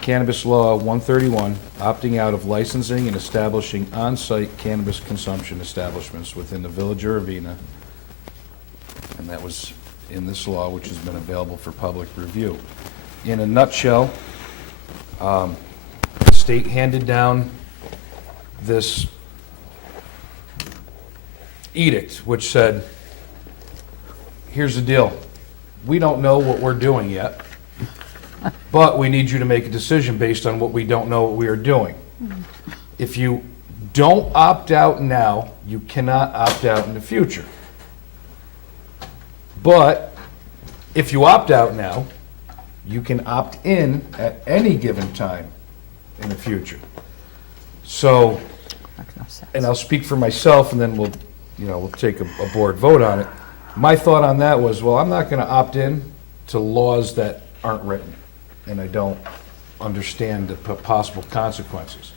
Cannabis Law 131, opting out of licensing and establishing on-site cannabis consumption establishments within the village of Ravena. And that was in this law, which has been available for public review. In a nutshell, the state handed down this edict, which said, here's the deal. We don't know what we're doing yet, but we need you to make a decision based on what we don't know what we are doing. If you don't opt out now, you cannot opt out in the future. But if you opt out now, you can opt in at any given time in the future. So, Makes no sense. and I'll speak for myself, and then we'll take a board vote on it. My thought on that was, well, I'm not going to opt in to laws that aren't written, and I don't understand the possible consequences.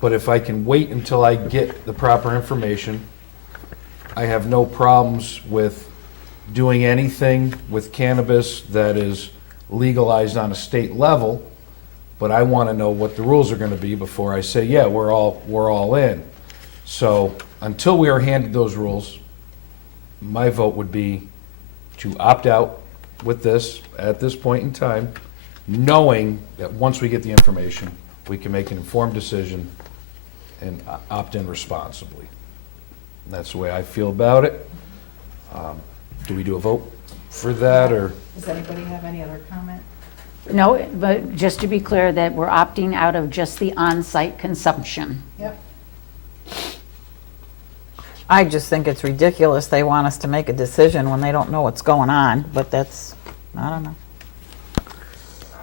But if I can wait until I get the proper information, I have no problems with doing anything with cannabis that is legalized on a state level, but I want to know what the rules are going to be before I say, yeah, we're all in. So until we are handed those rules, my vote would be to opt out with this at this point in time, knowing that once we get the information, we can make an informed decision and opt in responsibly. And that's the way I feel about it. Do we do a vote for that, or? Does anybody have any other comment? No, but just to be clear that we're opting out of just the on-site consumption. Yep. I just think it's ridiculous they want us to make a decision when they don't know what's going on, but that's, I don't know.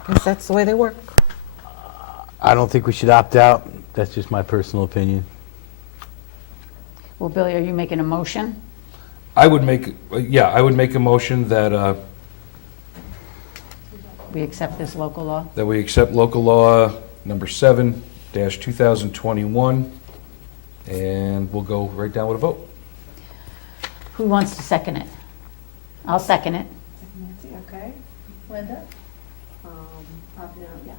I guess that's the way they work. I don't think we should opt out. That's just my personal opinion. Well, Billy, are you making a motion? I would make a motion that, We accept this local law? that we accept local law number 7-2021, and we'll go right down with a vote. Who wants to second it? I'll second it. Nancy, okay. Linda? No, yes.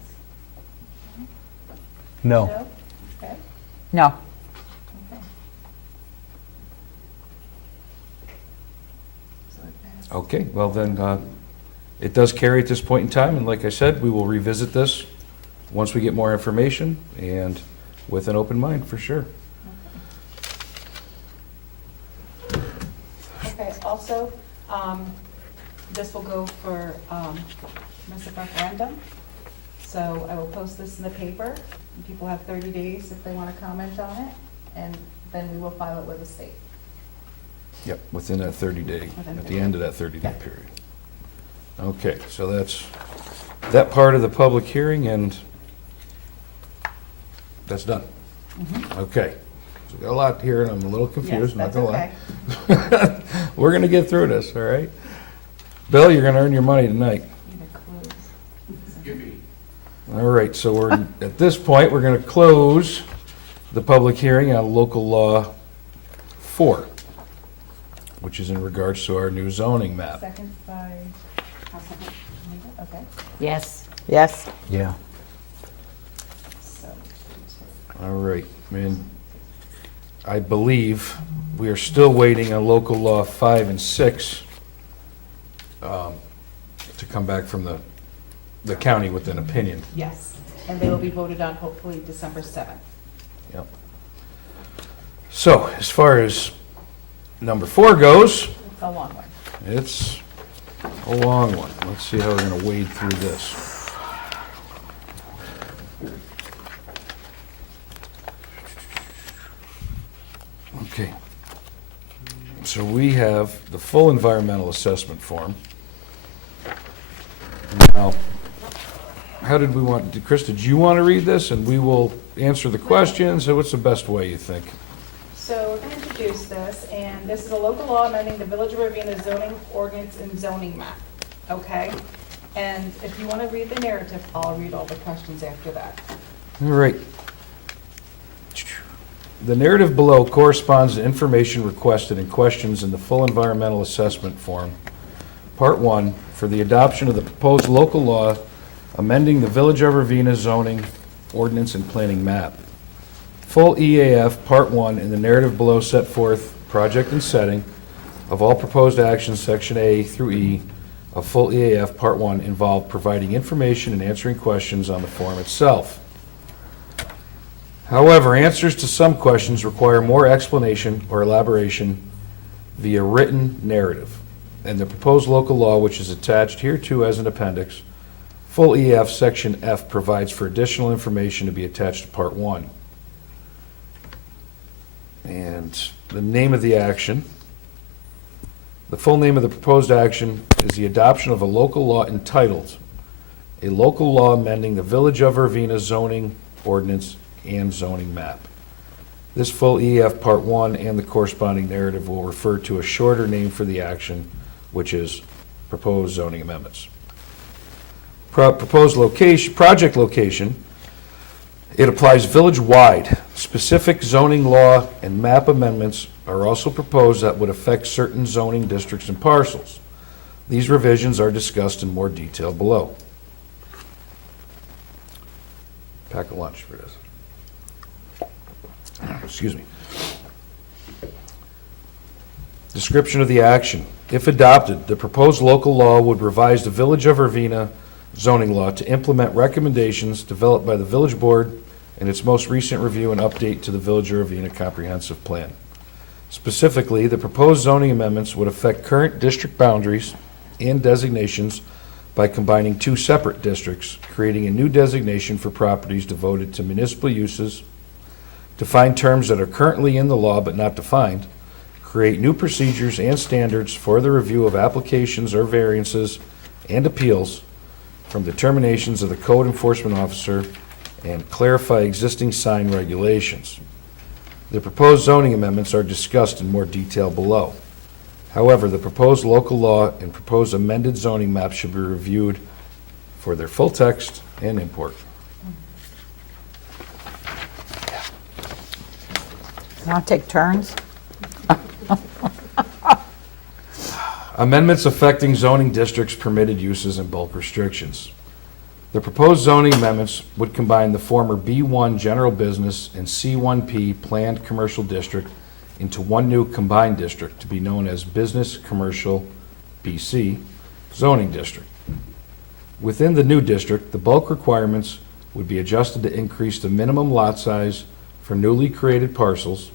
No. Joe? Okay. No. Okay. So it passed. Okay, well then, it does carry at this point in time, and like I said, we will revisit this once we get more information, and with an open mind, for sure. Okay, also, this will go for municipal referendum. So I will post this in the paper, and people have 30 days if they want to comment on it, and then we will file it with the state. Yep, within that 30-day, at the end of that 30-day period. Okay, so that's that part of the public hearing, and that's done. Okay, so we got a lot here, and I'm a little confused, not Yes, gonna that's lie. okay. We're gonna get through this, all right? Bill, you're gonna earn your money tonight. All right, so we're, at this point, we're gonna close the public hearing on local law 4, which is in regards to our new zoning map. Second by, I'll second. Linda, okay. Yes. Yes. Yeah. So, All right, man, I believe we are still waiting on local law 5 and 6 to come back from the county with an opinion. yes, and they will be voted on hopefully December 7th. Yep. So, as far as number 4 goes, It's a long one. it's a long one. Let's see how we're gonna wade through this. Okay. So we have the full environmental assessment form. Now, how did we want, Chris, did you want to read this, and we will answer the questions, or what's the best way, you think? So we're going to introduce this, and this is a local law amending the Village of Ravena zoning ordinance and zoning map, okay? And if you want to read the narrative, I'll read all the questions after that. All right. The narrative below corresponds to information requested in questions in the full environmental assessment form, Part 1, for the adoption of the proposed local law amending the Village of Ravena zoning ordinance and planning map. Full EAF, Part 1, in the narrative below set forth project and setting of all proposed actions, Section A through E of full EAF, Part 1, involve providing information and answering questions on the form itself. However, answers to some questions require more explanation or elaboration via written narrative, and the proposed local law, which is attached hereto as an appendix, full EF Section F, provides for additional information to be attached to Part 1. And the name of the action, the full name of the proposed action is the adoption of a local law entitled, a local law amending the Village of Ravena zoning ordinance and zoning map. This full EF Part 1 and the corresponding narrative will refer to a shorter name for the action, which is proposed zoning amendments. Proposed location, project location, it applies village-wide. Specific zoning law and map amendments are also proposed that would affect certain zoning districts and parcels. These revisions are discussed in more detail below. Pack a lunch for this. Excuse me. Description of the action. If adopted, the proposed local law would revise the Village of Ravena zoning law to implement recommendations developed by the Village Board in its most recent review and update to the Village of Ravena Comprehensive Plan. Specifically, the proposed zoning amendments would affect current district boundaries and designations by combining two separate districts, creating a new designation for properties devoted to municipal uses, define terms that are currently in the law but not defined, create new procedures and standards for the review of applications or variances and appeals from determinations of the code enforcement officer, and clarify existing sign regulations. The proposed zoning amendments are discussed in more detail below. However, the proposed local law and proposed amended zoning map should be reviewed for their full text and import. Want to take turns? Amendments affecting zoning districts, permitted uses, and bulk restrictions. The proposed zoning amendments would combine the former B1 General Business and C1P Planned Commercial District into one new combined district to be known as Business Commercial BC Zoning District. Within the new district, the bulk requirements would be adjusted to increase the minimum lot size for newly created parcels.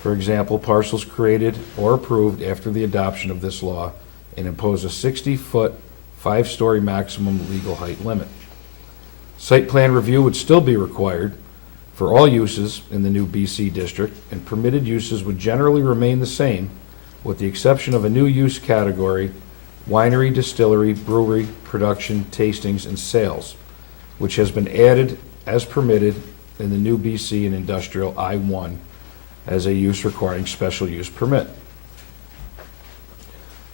For example, parcels created or approved after the adoption of this law, and impose a 60-foot, 5-story maximum legal height limit. Site plan review would still be required for all uses in the new BC district, and permitted uses would generally remain the same, with the exception of a new use category, winery, distillery, brewery, production, tastings, and sales, which has been added as permitted in the new BC and industrial I-1 as a use requiring special use permit.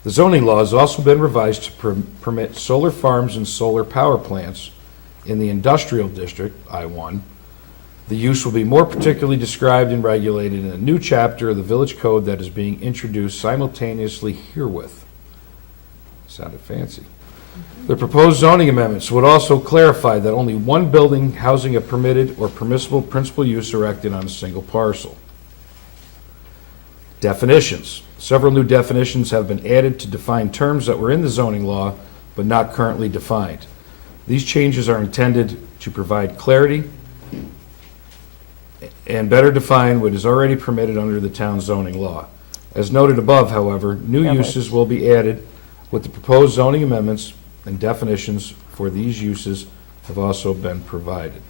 The zoning law has also been revised to permit solar farms and solar power plants in the industrial district, I-1. The use will be more particularly described and regulated in a new chapter of the village code that is being introduced simultaneously herewith. Sounded fancy. The proposed zoning amendments would also clarify that only one building housing a permitted or permissible principal use erected on a single parcel. Definitions. Several new definitions have been added to define terms that were in the zoning law but not currently defined. These changes are intended to provide clarity and better define what is already permitted under the town's zoning law. As noted above, however, new uses will be added with the proposed zoning amendments, and definitions for these uses have also been provided.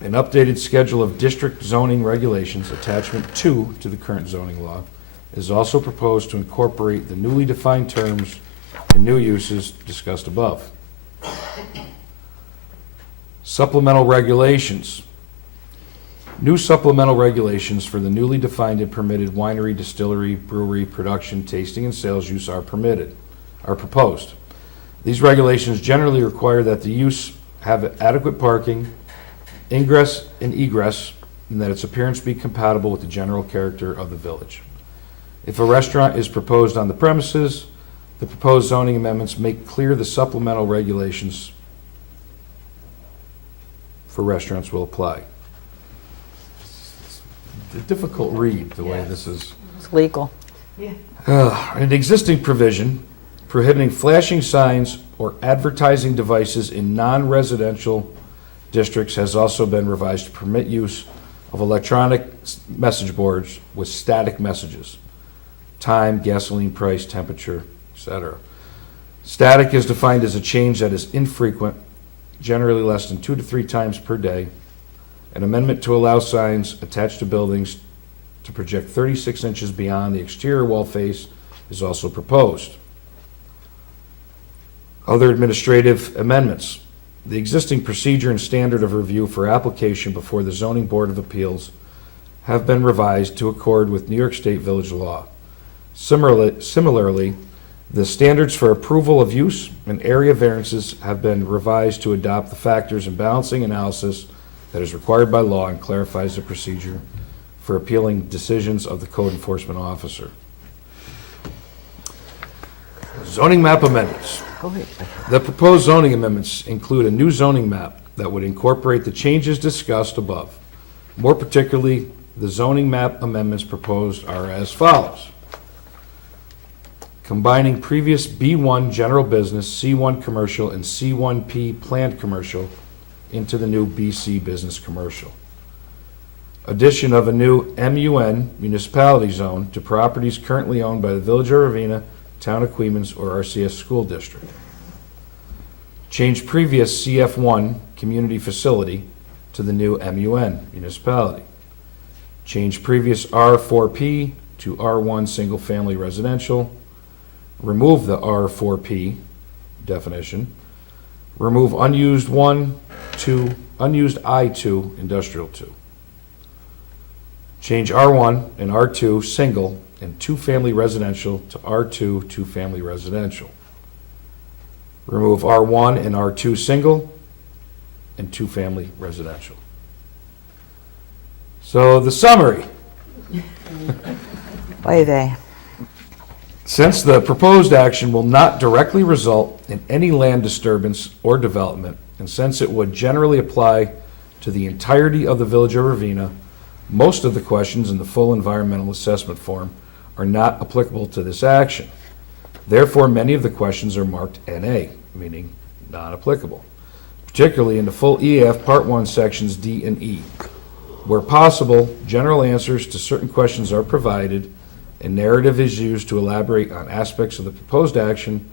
An updated schedule of district zoning regulations, attachment 2 to the current zoning law, is also proposed to incorporate the newly defined terms and new uses discussed above. Supplemental regulations. New supplemental regulations for the newly defined and permitted winery, distillery, brewery, production, tasting, and sales use are proposed. These regulations generally require that the use have adequate parking, ingress and egress, and that its appearance be compatible with the general character of the village. If a restaurant is proposed on the premises, the proposed zoning amendments make clear the supplemental regulations for restaurants will apply. It's a difficult read, the way this is. It's legal. An existing provision prohibiting flashing signs or advertising devices in non-residential districts has also been revised to permit use of electronic message boards with static messages: time, gasoline price, temperature, etc. Static is defined as a change that is infrequent, generally less than 2 to 3 times per day. An amendment to allow signs attached to buildings to project 36 inches beyond the exterior wall face is also proposed. Other administrative amendments. The existing procedure and standard of review for application before the Zoning Board of Appeals have been revised to accord with New York State Village law. Similarly, the standards for approval of use and area variances have been revised to adopt the factors and balancing analysis that is required by law and clarifies the procedure for appealing decisions of the code enforcement officer. Zoning map amendments. The proposed zoning amendments include a new zoning map that would incorporate the changes discussed above. More particularly, the zoning map amendments proposed are as follows. Combining previous B1 general business, C1 commercial, and C1P planned commercial into the new BC business commercial. Addition of a new MUN municipality zone to properties currently owned by the Village of Ravena, Town of Queens, or RCS School District. Change previous CF1 community facility to the new MUN municipality. Change previous R4P to R1 single family residential. Remove the R4P definition. Remove unused unused I2 industrial 2. Change R1 and R2 single and 2-family residential to R2 2-family residential. Remove R1 and R2 single and 2-family residential. So the summary. Oy vey. Since the proposed action will not directly result in any land disturbance or development, and since it would generally apply to the entirety of the Village of Ravena, most of the questions in the full environmental assessment form are not applicable to this action. Therefore, many of the questions are marked NA, meaning not applicable, particularly in the full EAF Part 1 sections D and E. Where possible, general answers to certain questions are provided, and narrative is used to elaborate on aspects of the proposed action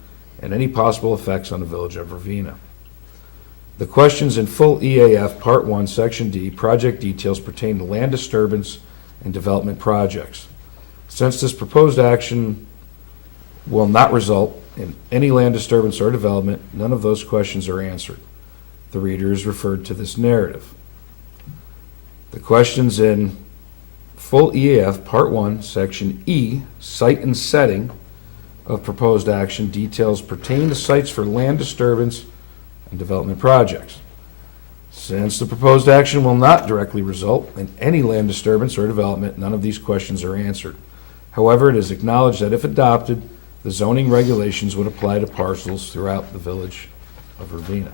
and any possible effects on the Village of Ravena. The questions in full EAF Part 1 Section D project details pertain to land disturbance and development projects. Since this proposed action will not result in any land disturbance or development, none of those questions are answered. The reader is referred to this narrative. The questions in full EAF Part 1 Section E, site and setting of proposed action details pertain to sites for land disturbance and development projects. Since the proposed action will not directly result in any land disturbance or development, none of these questions are answered. However, it is acknowledged that if adopted, the zoning regulations would apply to parcels throughout the Village of Ravena.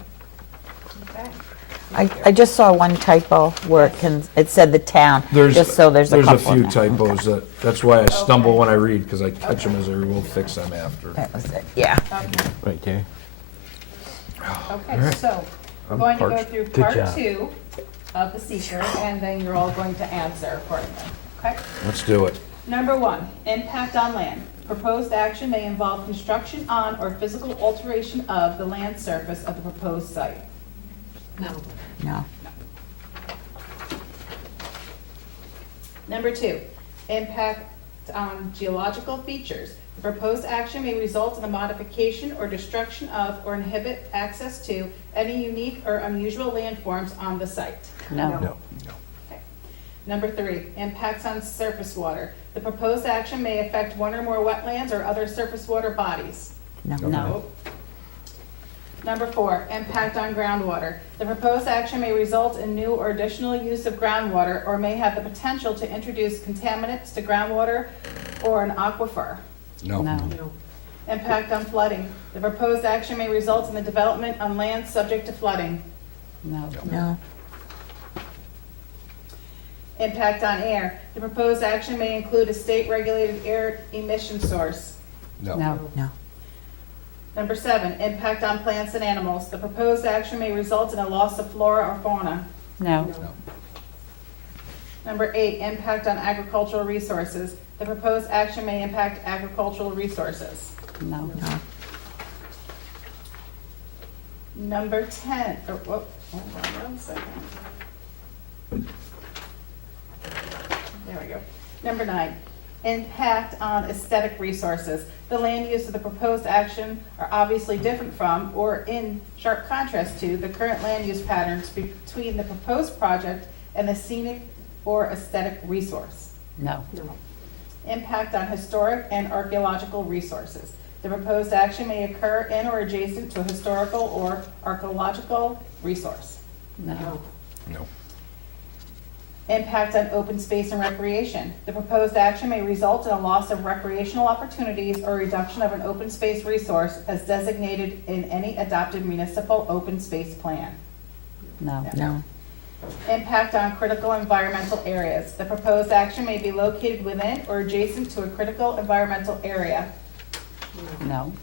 Okay. I just saw one typo where it said the town, just so there's a couple. There's a few of them. typos that's why I stumble Okay. when I read, because I catch them as I will fix them after. That was it, yeah. Okay. Right there. Okay, so we're I'm going to go parched. through Good part job. 2 of the seeker, and then you're all going to answer accordingly. Okay? Let's do it. Number 1, impact on land. Proposed action may involve construction on or physical alteration of the land surface of the proposed site. No. Number 2, impact on geological features. The proposed action may result in a modification or destruction of or inhibit access to any unique or unusual landforms on the site. No. No. Okay. Number 3, impacts on surface water. The proposed action may affect one or more wetlands or other surface water bodies. No. No. Number 4, impact on groundwater. The proposed action may result in new or additional use of groundwater or may have the potential to introduce contaminants to groundwater or an aquifer. No. No. Impact on flooding. The proposed action may result in the development on land subject to flooding. No. No. Impact on air. The proposed action may include a state-regulated air emission source. No. No. Number 7, impact on plants and animals. The proposed action may result in a loss of flora or fauna. No. Number 8, impact on agricultural resources. The proposed action may impact agricultural resources. No. No. Number 10, hold on 1 second. There we go. Number 9, impact on aesthetic resources. The land use of the proposed action are obviously different from, or in sharp contrast to, the current land use patterns between the proposed project and the scenic or aesthetic resource. No. No. Impact on historic and archaeological resources. The proposed action may occur in or adjacent to a historical or archaeological resource. No. No. Impact on open space and recreation. The proposed action may result in a loss of recreational opportunities or reduction of an open space resource as designated in any adopted municipal open space plan. No. No. Impact on critical environmental areas. The proposed action may be located within or adjacent to a critical environmental area. No.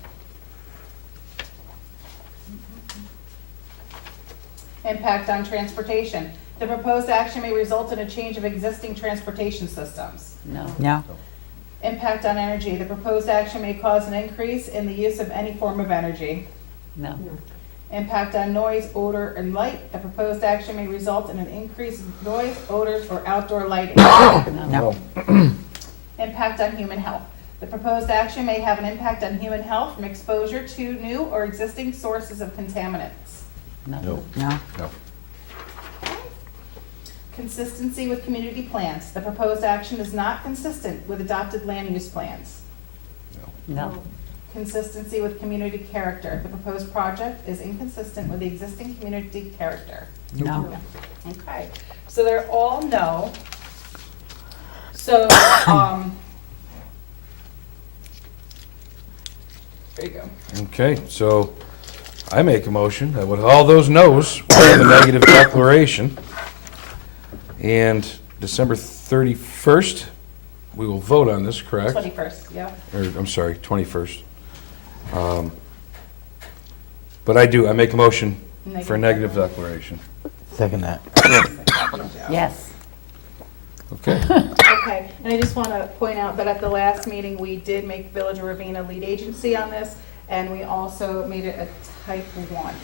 Impact on transportation. The proposed action may result in a change of existing transportation systems. No. No. Impact on energy. The proposed action may cause an increase in the use of any form of energy. No. Impact on noise, odor, and light. The proposed action may result in an increase in noise, odors, or outdoor lighting. No. Impact on human health. The proposed action may have an impact on human health from exposure to new or existing sources of contaminants. No. No. No. No. Consistency with community plans. The proposed action is not consistent with adopted land use plans. No. Consistency with community character. The proposed project is inconsistent with the existing community character. No. Okay, so they're all no. So, there you go. Okay, so I make a motion that with all those no's, we have a negative declaration. And December 31st, we will vote on this, correct? 21st, yeah. Or, I'm sorry, 21st. But I make a motion for a negative declaration. Second that. Yes. Okay. Okay, and I just want to point out that at the last meeting, we did make Village of Ravena lead agency on this, and we also made it a type 1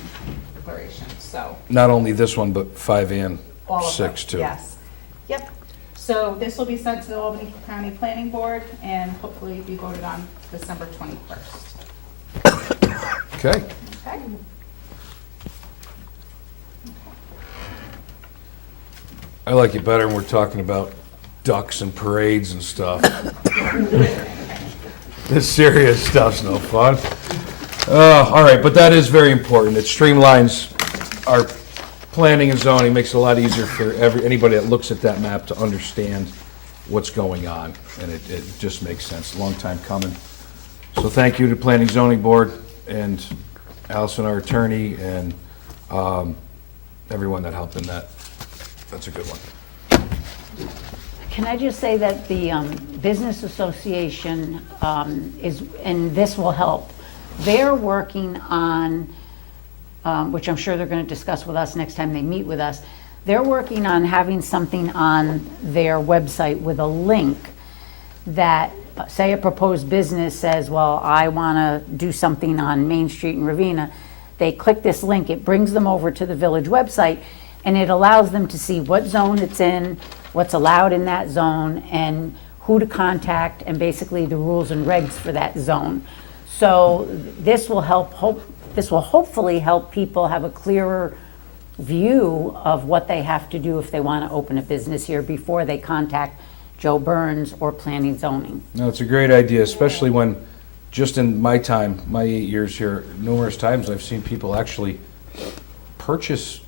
declaration, so. Not only this one, but 5 and All of 6 them, too. yes. Yep. So this will be sent to the Albany County Planning Board and hopefully be voted on December 21st. Okay. Okay? I like it better when we're talking about ducks and parades and stuff. This serious stuff's no fun. All right, but that is very important. It streamlines our planning and zoning, makes it a lot easier for anybody that looks at that map to understand what's going on, and it just makes sense. Long time coming. So thank you to Planning Zoning Board and Allison, our attorney, and everyone that helped in that. That's a good one. Can I just say that the Business Association is, and this will help, they're working on, which I'm sure they're going to discuss with us next time they meet with us, they're working on having something on their website with a link that, say a proposed business says, well, I want to do something on Main Street in Ravena. They click this link, it brings them over to the village website, and it allows them to see what zone it's in, what's allowed in that zone, and who to contact, and basically the rules and regs for that zone. So this will hopefully help people have a clearer view of what they have to do if they want to open a business here before they contact Joe Burns or Planning Zoning. No, it's a great idea, especially when just in my time, my 8 years here, numerous times I've seen people actually purchase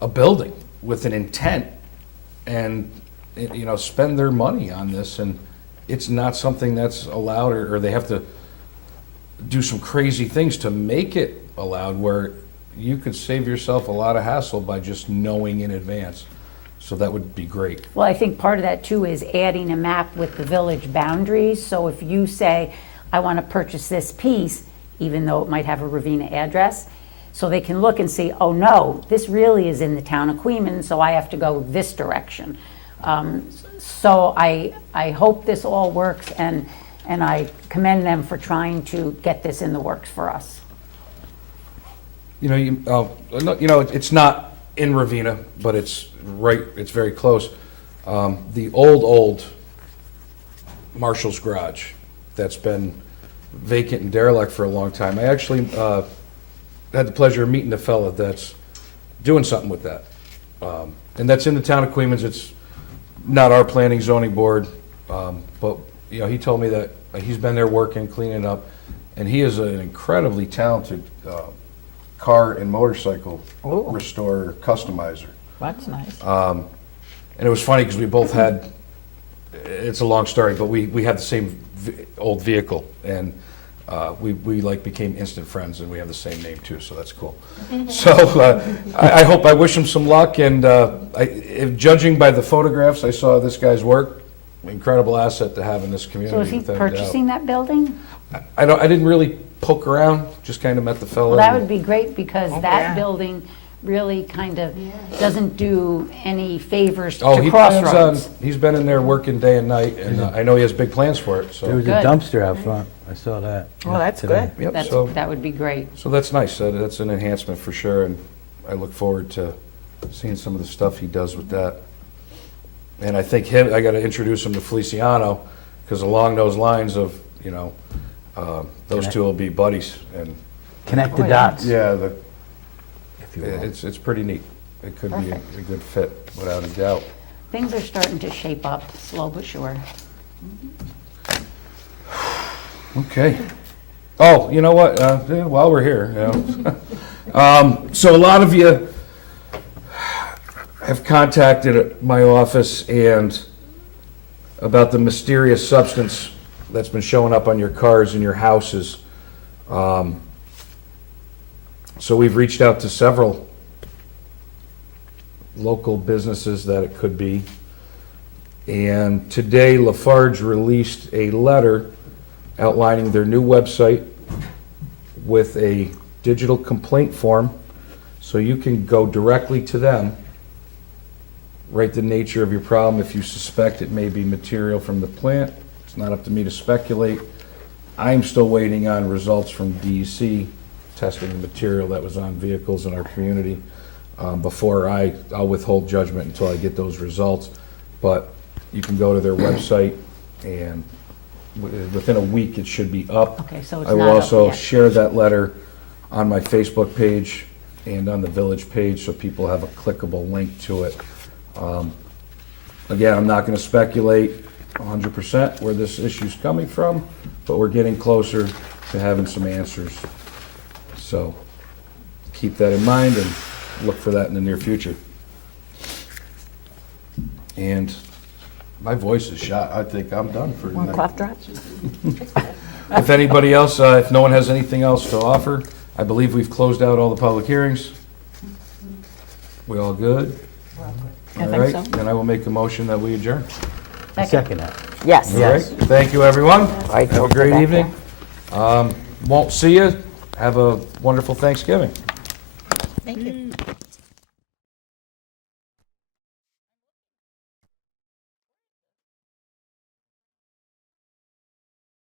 a building with an intent and, you know, spend their money on this, and it's not something that's allowed, or they have to do some crazy things to make it allowed, where you could save yourself a lot of hassle by just knowing in advance. So that would be great. Well, I think part of that too is adding a map with the village boundaries. So if you say, I want to purchase this piece, even though it might have a Ravena address, so they can look and see, oh no, this really is in the town of Queens, so I have to go this direction. So I hope this all works, and I commend them for trying to get this in the works for us. You know, it's not in Ravena, but it's very close. The old Marshall's Garage that's been vacant and derelict for a long time. I actually had the pleasure of meeting the fella that's doing something with that. And that's in the town of Queens. It's not our planning zoning board, but, you know, he told me that he's been there working, cleaning up, and he is an incredibly talented car and motorcycle Ooh. restorer, customizer. That's nice. And it was funny because we both had, it's a long story, but we had the same old vehicle, and we like became instant friends, and we have the same name too, so that's cool. So I wish him some luck, and if judging by the photographs I saw of this guy's work, incredible asset to have in this community. So is he without a doubt. purchasing that building? I didn't really poke around, just kind of met the fella. Well, that would be great, because yeah. that building really kind of doesn't do any favors Oh, to he plans on, Crossroads. he's been in there working day and night, and I know he has big plans for it, There so. was a Good. dumpster out front. I saw that. Well, that's today. good. Yep, so, That would be great. so that's nice, that's an enhancement for sure, and I look forward to seeing some of the stuff he does with that. And I think I gotta introduce him to Feliciano, because along those lines of, you know, those two will be buddies, and, Connect the Oh, yeah. dots, yeah, if you will. it's pretty neat. It could be a good fit, without a doubt. Things are starting to shape up, slow but sure. Okay. Oh, you know what? Yeah, while we're here, you know. So a lot of you have contacted my office and about the mysterious substance that's been showing up on your cars and your houses. So we've reached out to several local businesses that it could be. And today Lafarge released a letter outlining their new website with a digital complaint form, so you can go directly to them, write the nature of your problem. If you suspect it may be material from the plant, it's not up to me to speculate. I'm still waiting on results from DEC testing the material that was on vehicles in our community before I'll withhold judgment until I get those results. But you can go to their website, and within a week it should be up. Okay, so it's I will not up also yet. share that letter on my Facebook page and on the village page, so people have a clickable link to it. Again, I'm not going to speculate 100% where this issue's coming from, but we're getting closer to having some answers. So keep that in mind and look for that in the near future. And my voice is shot. I think I'm done for Want tonight. cough drops? If anybody else, if no one has anything else to offer, I believe we've closed out all the public hearings. We all good? I All think right, so. then I will make a motion that we adjourn. I second that. Yes. All right, thank you, everyone. Right, Have a we'll go great back evening. Won't see you. Have a wonderful Thanksgiving. Thank you.